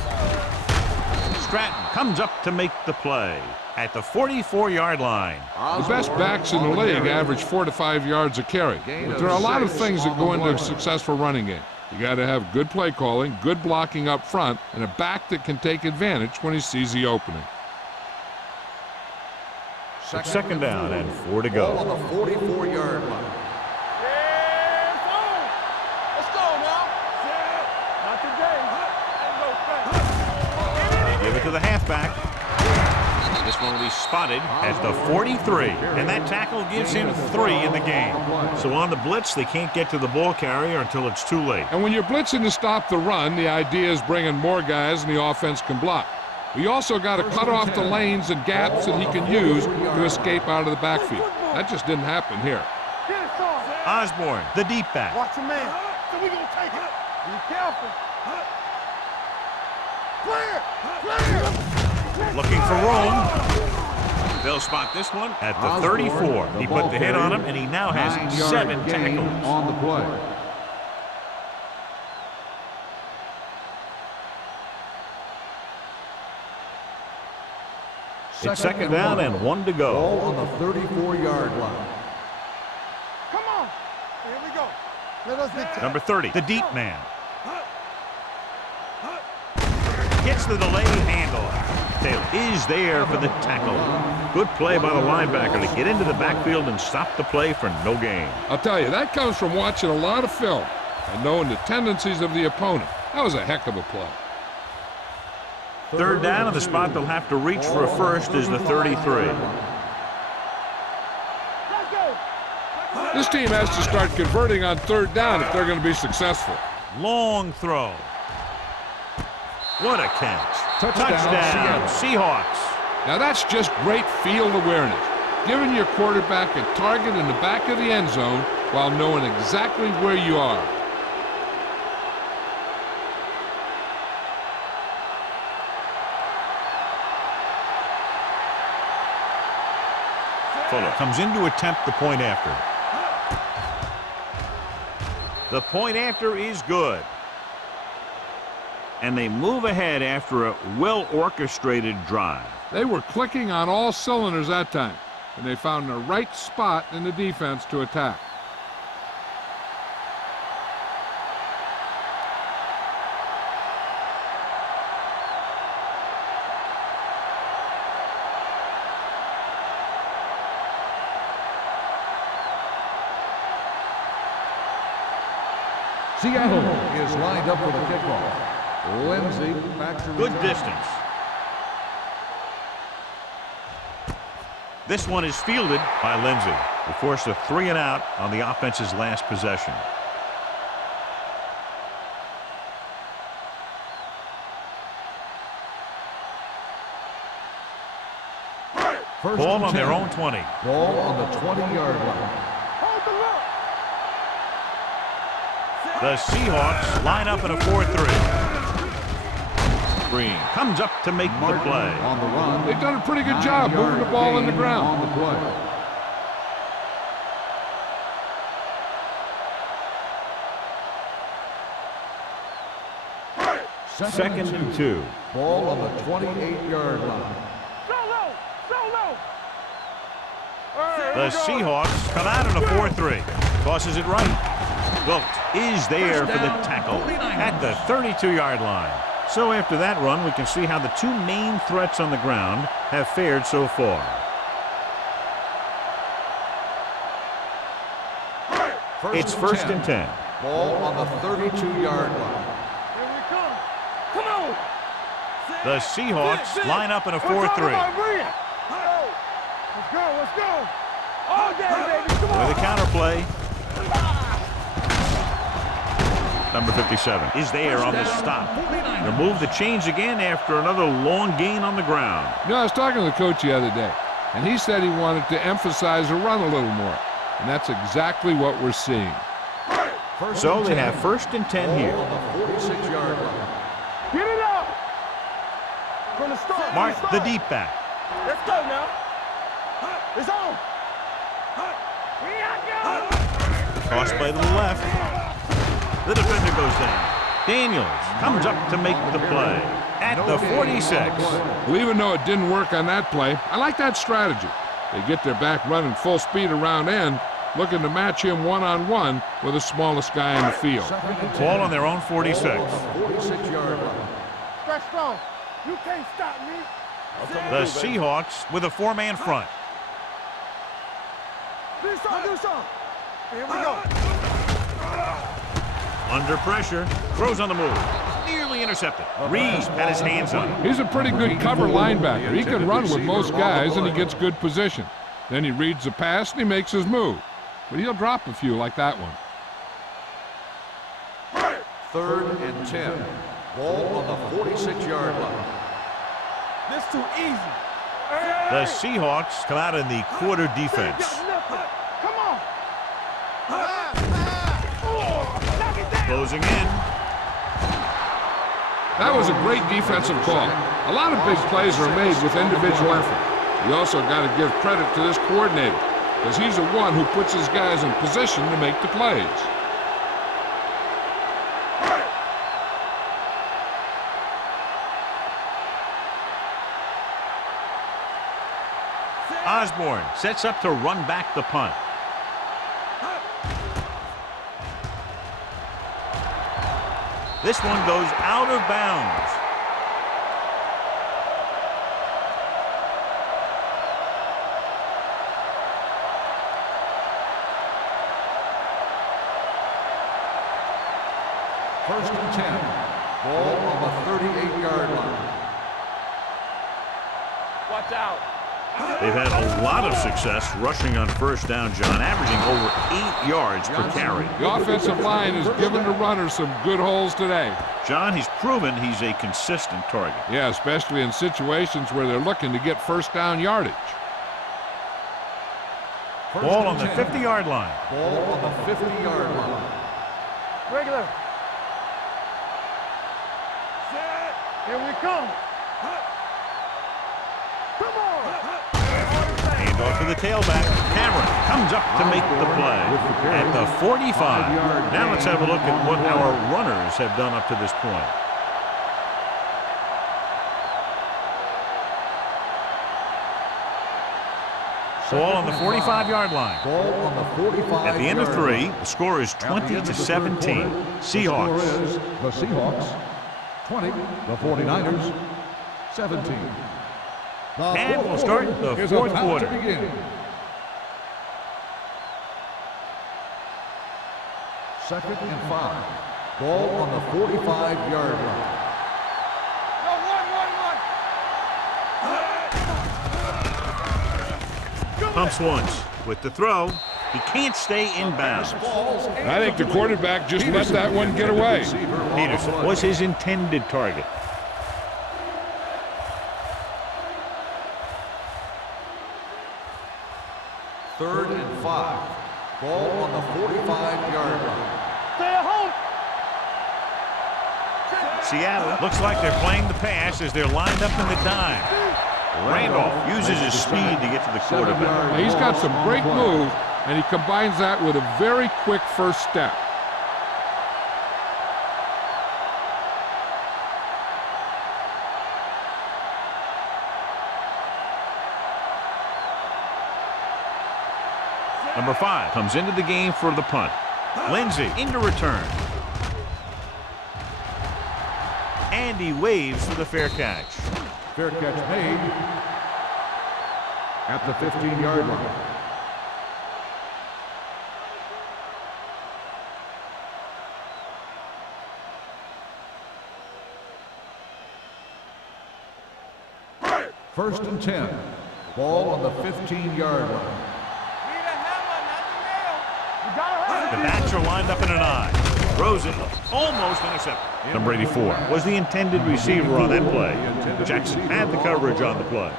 Stratton comes up to make the play at the 44-yard line. The best backs in the league average 4 to 5 yards a carry. But there are a lot of things that go into a successful running game. You got to have good play calling, good blocking up front, and a back that can take advantage when he sees the opening. Second down and 4 to Ball on go. the 44-yard line. Let's go now. Not today. They give it to the halfback. This one will be spotted at the 43, and that tackle gives him 3 in the game. So on the blitz, they can't get to the ball carrier until it's too late. And when you're blitzing to stop the run, the idea is bringing more guys and the offense can block. We also got to cut off the lanes and gaps that he can use to escape out of the backfield. That just didn't happen here. Get it, son. Osborne, the deep back. Watch your man. So we gonna take it. Be careful. Clear! Clear! Looking for room. They'll spot this one at the 34. He put the hit on him, and he now has 7 tackles. On the play. It's second down and 1 to go. Ball on the 34-yard line. Come on! Here we go. Let us get Number 30, the deep man. Gets the delayed handoff. Taylor is there for the tackle. Good play by the linebacker to get into the backfield and stop the play for no gain. I'll tell you, that comes from watching a lot of film and knowing the tendencies of the opponent. That was a heck of a play. Third down, and the spot they'll have to reach for a first is the 33. Let's go! This team has to start converting on third down if they're going to be successful. Long throw. What a catch. Touchdown, Seahawks. Now that's just great field awareness, giving your quarterback a target in the back of the end zone while knowing exactly where you are. Fuller comes in to attempt the point after. The point after is good. And they move ahead after a well-orchestrated drive. They were clicking on all cylinders that time, and they found the right spot in the defense to attack. Seattle is lined up for the kickoff. Lindsey back to Good return. distance. This one is fielded by Lindsey. They forced a 3 and out on the offense's last possession. First Ball and on their 10. own 20. Ball on the 20-yard line. Hold the look! The Seahawks line up in a 4-3. Green comes up to make the Martin play. on the run. They've done a pretty good job moving the 9-yard ball in the gain ground. on the play. Second and 2. Ball on the 28-yard line. Solo! Solo! The Seahawks come out in a 4-3. Tosses it right. Wilt is there for the tackle at the 32-yard line. So after that run, we can see how the 2 main threats on the ground have fared so far. It's first and 10. Ball on the 32-yard line. Here we come! Come on! The Seahawks line up in a We're talking 4-3. about Rhea. Let's go! Let's go! All day, baby! Come on! With a counterplay. Number 57 is there on the stop. They'll move the chains again after another long gain on the ground. You know, I was talking to the coach the other day, and he said he wanted to emphasize the run a little more. And that's exactly what we're seeing. So they have first and 10 here. Ball on the 46-yard line. Get it up! From the start. Mark, from the start. deep back. Let's go now. It's on. We are go. Toss play to the left. The defender goes down. Daniels comes up to make the play at the 46. Well, even though it didn't work on that play, I like that strategy. They get their back running full speed around end, looking to match him one-on-one with the smallest guy in the field. Ball on their own 46. 46-yard line. Stretch strong. You can't stop me. The Seahawks with a 4-man front. Do something. Do something. Here we go. Under pressure. Throws on the move. Nearly intercepted. Reed had his hands on it. He's a pretty good cover linebacker. He can run with most guys, and he gets good position. Then he reads the pass, and he makes his move. But he'll drop a few like that one. Third and 10. Ball on the 46-yard line. This too easy. The Seahawks come out in the quarter defense. Come on. Knock it down. Closing in. That was a great defensive call. A lot of big plays are made with individual effort. You also got to give credit to this coordinator, because he's the one who puts his guys in position to make the plays. Osborne sets up to run back the punt. This one goes out of bounds. First and 10. Ball on the 38-yard line. Watch out. They've had a lot of success rushing on first down, John, averaging over 8 yards per carry. The offensive line has given the runners some good holes today. John, he's proven he's a consistent target. Yeah, especially in situations where they're looking to get first down yardage. Ball on the 50-yard line. Ball on the 50-yard line. Regular. Here we come. Come on. Hand off to the tailback. Cameron comes up to make the play at the 45. Now let's have a look at what our runners have done up to this point. Ball on the 45-yard line. Ball on the 45. At the end of 3, the score is 20-17. Seahawks. The Seahawks 20, the 49ers 17. And we'll start the fourth quarter. Second and 5. Ball on the 45-yard line. Pumps once. With the throw, he can't stay in bounds. I think the quarterback just let that one get away. Peterson was his intended target. Third and 5. Ball on the 45-yard line. Stay at home. Seattle looks like they're playing the pass as they're lined up in the dime. Randolph uses his speed to get to the quarterback. Now, he's got some great move, and he combines that with a very quick first step. Number 5 comes into the game for the punt. Lindsey into return. And he waves for the fair catch. Fair catch made at the 15-yard line. First and 10. Ball on the 15-yard line. The backs are lined up in an I. Throws it, almost intercepted. Number 84 was the intended receiver on that play. Jackson had the coverage on the play.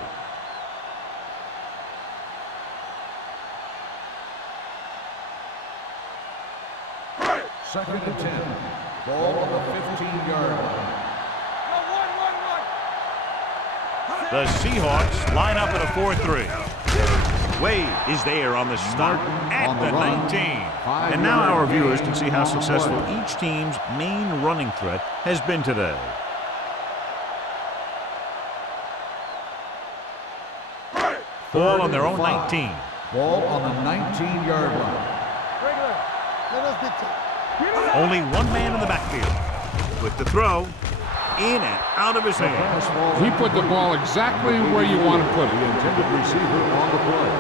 Second and 10. Ball on the 15-yard line. The Seahawks line up at a 4-3. Wade is there on the stop at the 19. And now our viewers can see how successful each team's main running threat has been today. Ball on their own 19. Ball on the 19-yard line. Regular. Let us dictate. Only one man in the backfield. With the throw, in and out of his hand. He put the ball exactly where you want to put it. The intended receiver on the play.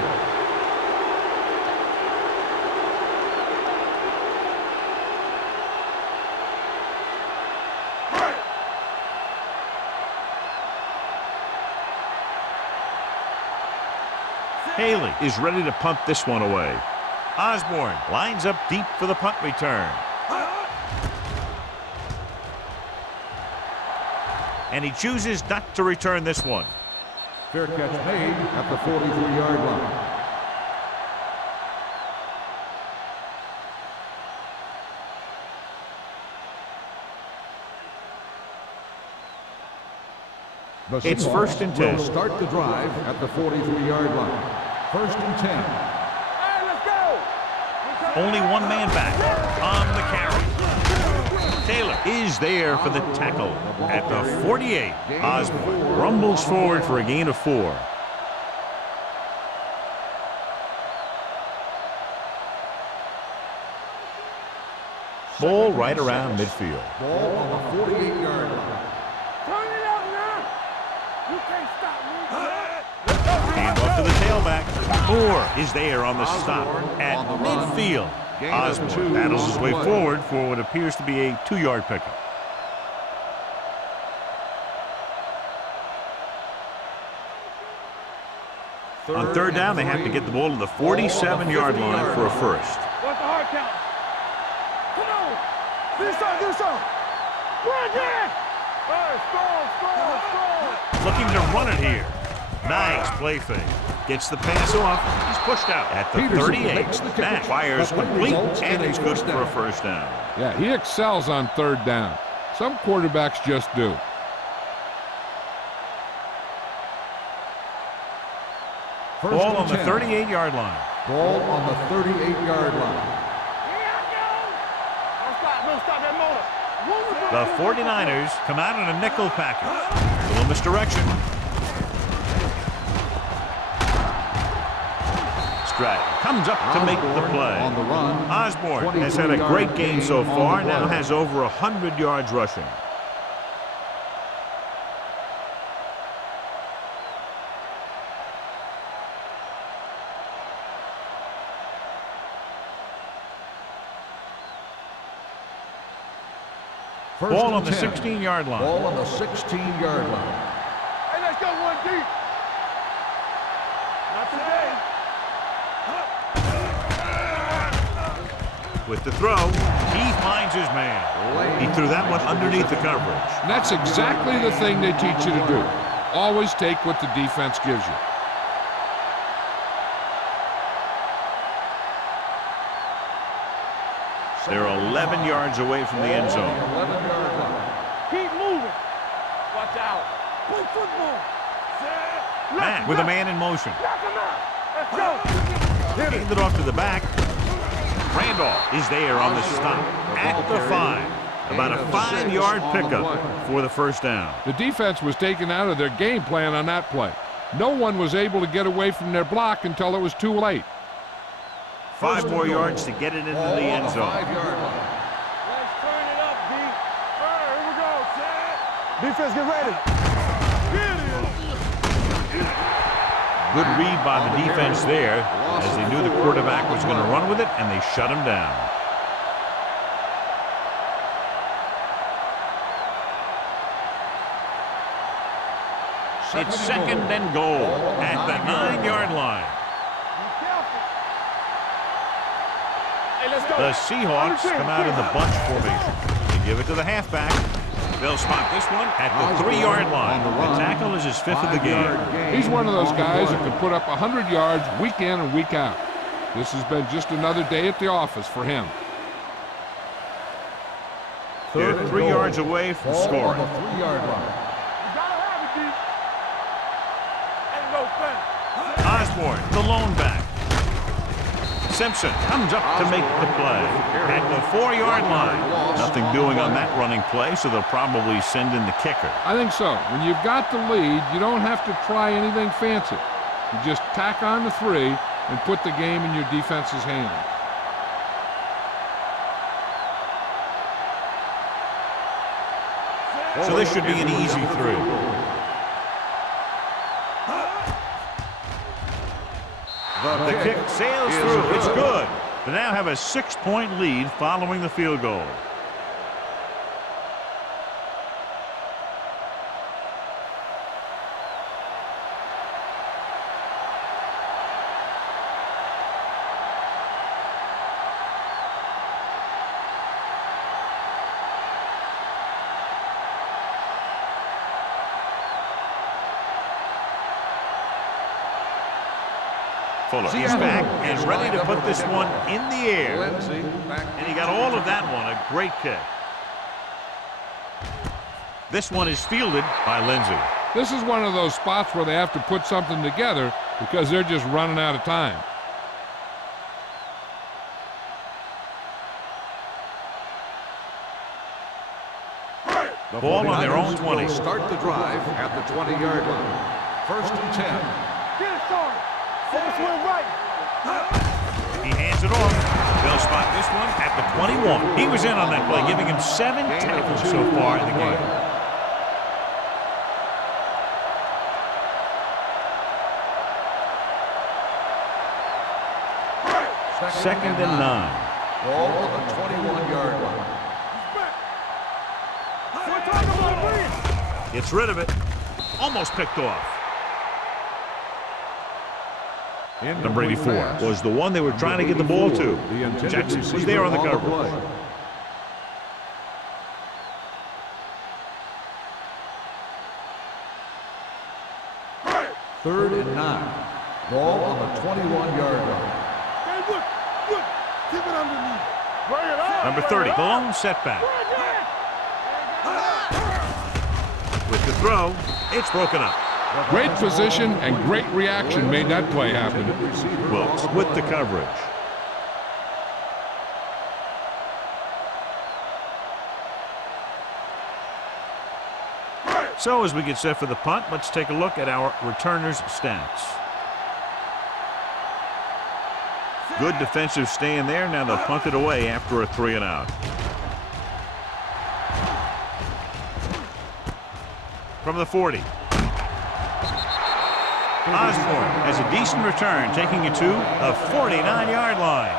Haley is ready to punt this one away. Osborne lines up deep for the punt return. And he chooses not to return this one. Fair catch made at the 43-yard line. It's first and 10. Will start the drive at the 43-yard line. First and 10. Hey, let's go. Only one man back on the carry. Taylor is there for the tackle at the 48. Osborne rumbles forward for a gain of 4. Ball right around midfield. Ball on the 48-yard line. Turn it up now. You can't stop me. Hand off to the tailback. Moore is there on the stop at midfield. Osborne battles his way forward for what appears to be a 2-yard pickup. On third down, they have to get the ball to the 47-yard line for a first. What's the hard count? Come on. Do something. Run again. Hey, strong. Looking to run it here. Nice play fake. Gets the pass off. He's pushed out at the 38. That fires complete, and it's good for a first down. Yeah, he excels on third down. Some quarterbacks just do. Ball on the 38-yard line. Ball on the 38-yard line. Don't stop that motor. The 49ers come out in a nickel package. A little misdirection. Stratton comes up to make the play. On the run. Osborne has had a great game so far, now has over 100 yards rushing. Ball on the 16-yard line. Ball on the 16-yard line. Hey, let's go one deep. Not today. With the throw, he finds his man. He threw that one underneath the coverage. And that's exactly the thing they teach you to do. Always take what the defense gives you. They're 11 yards away from the end zone. 11-yard line. Keep moving. Watch out. Play football. Matt with a man in motion. Knock him out. Let's go. Hand it off to the back. Randolph is there on the stop at the 5. About a 5-yard pickup for the first down. The defense was taken out of their game plan on that play. No one was able to get away from their block until it was too late. 5 more yards to get it into the end zone. 5-yard line. Let's turn it up, D. Here we go, Chad. Defense, get ready. Good read by the defense there, as they knew the quarterback was going to run with it, and they shut him down. It's second and goal at the 9-yard line. The Seahawks come out in the bunch formation. They give it to the halfback. They'll spot this one at the 3-yard line. The tackle is his 5th of the game. He's one of those guys that can put up 100 yards week in and week out. This has been just another day at the office for him. They're 3 yards away from scoring. On the 3-yard line. Osborne, the lone back. Simpson comes up to make the play at the 4-yard line. Nothing doing on that running play, so they'll probably send in the kicker. I think so. When you've got the lead, you don't have to try anything fancy. You just tack on the 3 and put the game in your defense's hands. So this should be an easy 3. The kick sails through. It's good. They now have a 6-point lead following the field goal. Fuller is back and ready to put this one in the air. And he got all of that one. A great kick. This one is fielded by Lindsey. This is one of those spots where they have to put something together because they're just running out of time. The Ball on their own 49ers 20. will start the drive at the 20-yard line. First and 10. Get it, son. Focus went right. He hands it off. They'll spot this one at the 21. He was in on that play, giving him 7 tackles so far in the game. Second and 9. Ball on the 21-yard line. Gets rid of it. Almost picked off. Number 84 was the one they were trying to get the ball to. Jackson was there on the coverage. Third and 9. Ball on the 21-yard line. Hey, look. Keep it underneath. Bring it up. Number 30, the lone setback. With the throw, it's broken up. Great position and great reaction made that play happen. Wilkes with the coverage. So as we get set for the punt, let's take a look at our returners' stats. Good defensive stand there. Now they'll punt it away after a 3-and-out. From the 40. Osborne has a decent return, taking it to the 49-yard line.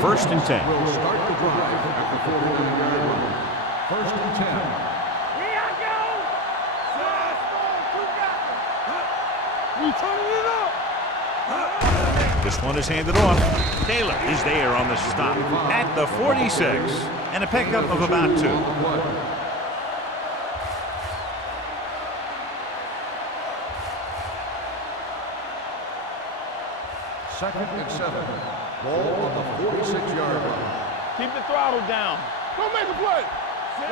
First and 10. Will start the drive at the 49-yard line. First and 10. Here I go. We turning it up. This one is handed off. Taylor is there on the stop at the 46, and a pickup of about 2. Second and 7. Ball on the 46-yard line. Keep the throttle down. Don't make a play.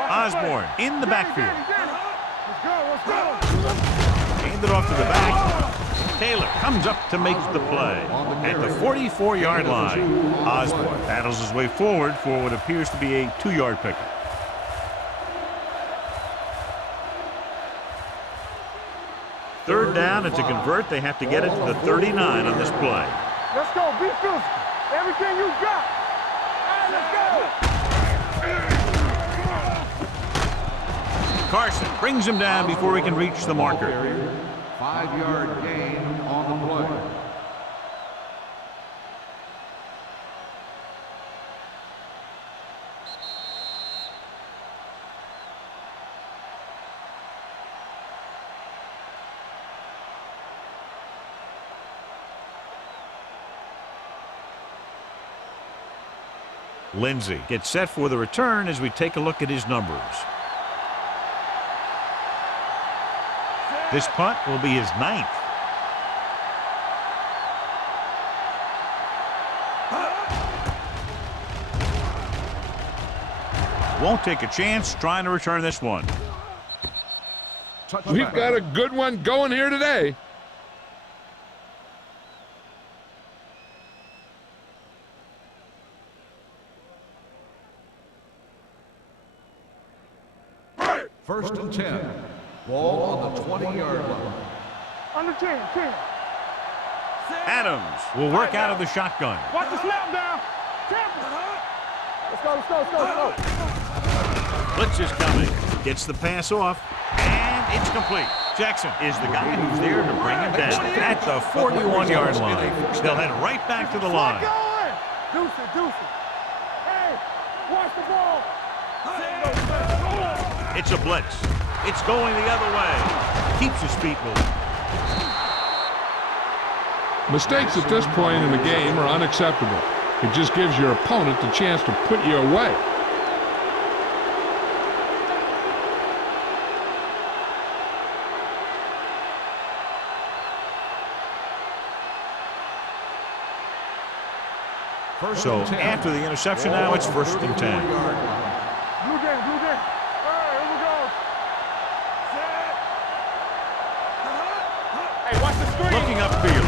Osborne in the backfield. Let's go. Handed off to the back. Taylor comes up to make the play at the 44-yard line. Osborne battles his way forward for what appears to be a 2-yard pickup. Third down, and to convert, they have to get it to the 39 on this play. Let's go. Be physical. Everything you got. All right, let's go. Carson brings him down before he can reach the marker. 5-yard gain on the play. Lindsey gets set for the return as we take a look at his numbers. This punt will be his 9th. Won't take a chance trying to return this one. We've got a good one going here today. First and 10. Ball on the 20-yard line. Under 10. Adams will work out of the shotgun. Watch the snap down. Let's go. Blitz is coming. Gets the pass off, and it's complete. Jackson is the guy who's there to bring him down at the 41-yard line. They'll head right back to the line. Deuce it. Hey, watch the ball. It's a blitz. It's going the other way. Keeps his feet moving. Mistakes at this point in the game are unacceptable. It just gives your opponent the chance to put you away. So after the interception, now it's 1st and 10. Blue game, blue game. All right, here we go. Hey, watch the screen. Looking upfield.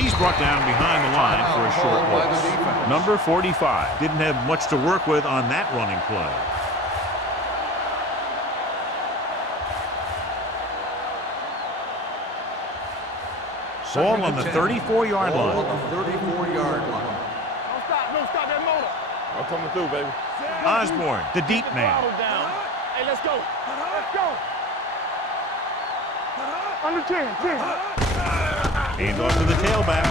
He's brought down behind the line for a short loss. Number 45 didn't have much to work with on that running play. Ball on the 34-yard line. On the 34-yard line. Don't stop that motor. I'm coming through, baby. Osborne, the deep Keep the man. throttle down. Hey, let's go. Let's go. Under 10, 10. Hand off to the tailback.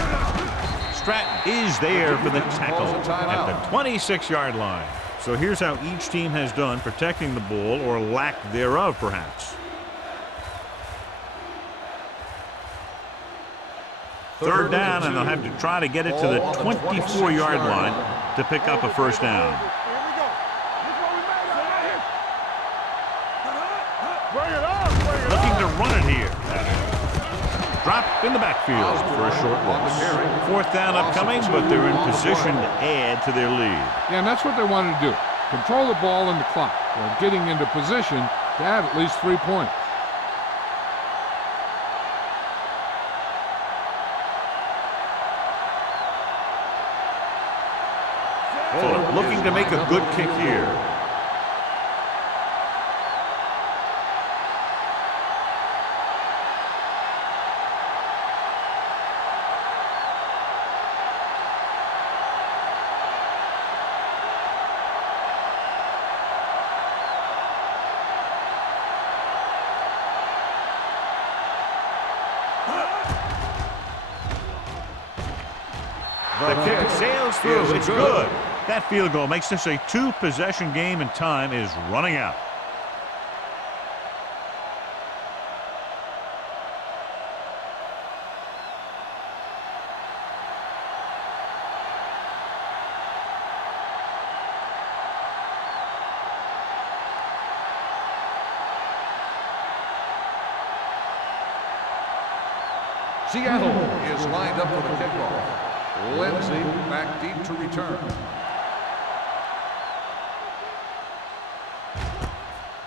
Stratton is there for the tackle at the 26-yard line. So here's how each team has done protecting the ball, or lack thereof, perhaps. Third down, and they'll have to try to get it to the 24-yard line to pick up a first down. Here we go. This is what we made of right here. Bring it on, bring it Looking on. to run it here. Dropped in the backfield for a short loss. 4th down upcoming, but they're in position to add to their lead. Yeah, and that's what they wanted to do. Control the ball and the clock while getting into position to add at least 3 points. Fuller looking to make a good kick here. The kick sails through. It's good. That field goal makes this a 2-possession game, and time is running out. Seattle is lined up for the kickoff. Lindsey back deep to return.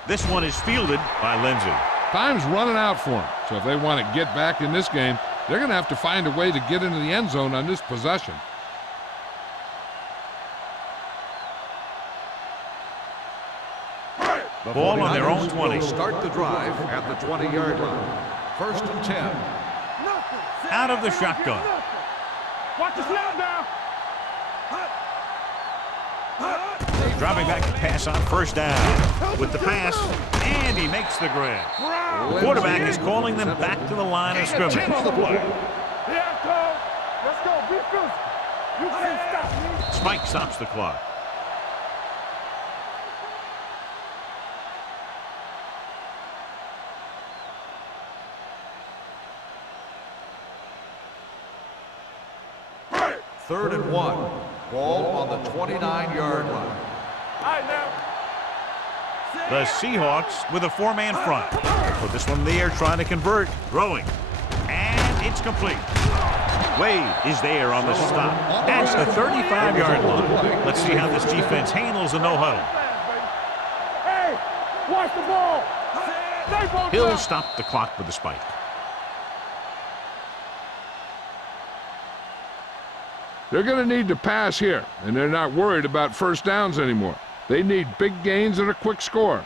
This one is fielded by Lindsey. Time's running out for them, so if they want to get back in this game, they're going to have to find a way to get into the end zone on this possession. The Ball on their own 20. will start the drive at the 20-yard line. 1st and 10. Nothing. Out of the shotgun. Watch the snap down. Dropping back to pass on 1st down. With the pass, and he makes the grab. The quarterback is calling them back to the line of scrimmage. Yeah, Cole. Let's go. Be physical. You can't stop me. Spike stops the clock. Third and 1. Ball on the 29-yard line. All right, now. The Seahawks with a 4-man front. Put this one in the air, trying to convert. Throwing. And it's complete. Wade is there on the stop. That's the 35-yard line. Let's see how this defense handles a no-huddle. Hey, watch the ball. He'll stop the clock with the spike. They're going to need to pass here, and they're not worried about first downs anymore. They need big gains and a quick score.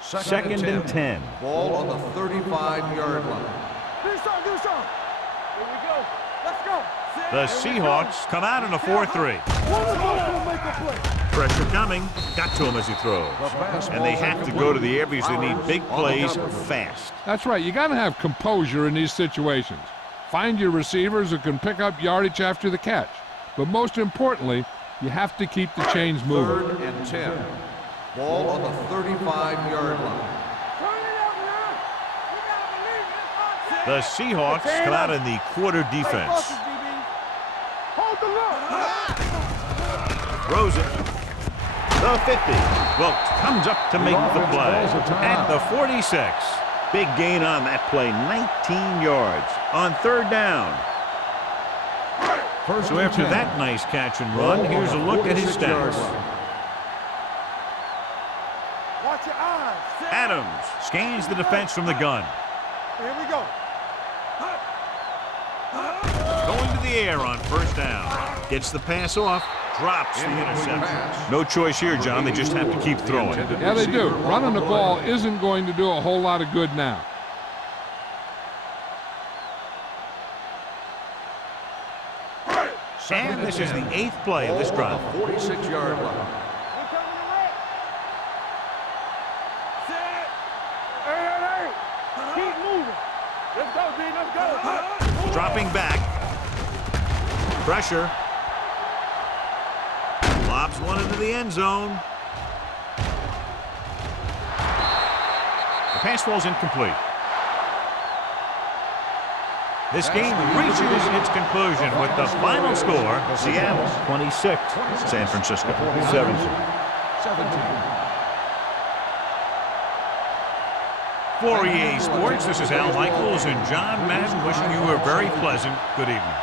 Second and 10. Ball on the 35-yard line. Do something, do something. Here we go. Let's go. The Seahawks come out in a 4-3. One of us will make a play. Pressure coming. Got to him as he throws. And they have to go to the air because they need big plays fast. That's right. You got to have composure in these situations. Find your receivers who can pick up yardage after the catch. But most importantly, you have to keep the chains moving. 3rd and 10. Ball on the 35-yard line. Turn it up now. You gotta believe it. The Seahawks come out in the quarter defense. Hold the look. Throws it. The 50. Wilt comes up to make the play. At the 46. Big gain on that play, 19 yards. On 3rd down. So after that nice catch and run, here's a look at his stats. Watch your eyes. Adams scans the defense from the gun. Here we go. Going to the air on first down. Gets the pass off. Drops the interception. No choice here, John. They just have to keep throwing. Yeah, they do. Running the ball isn't going to do a whole lot of good now. And this is the 8th play of this drive. 46-yard line. Keep moving. Let's go, D. Let's go. Dropping back. Pressure. Lobs one into the end zone. The pass falls incomplete. This game reaches its conclusion with the final score, Seattle 26, San Francisco 17. For EA Sports, this is Al Michaels and John Madden wishing you a very pleasant good evening.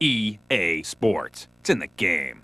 EA Sports. It's in the game.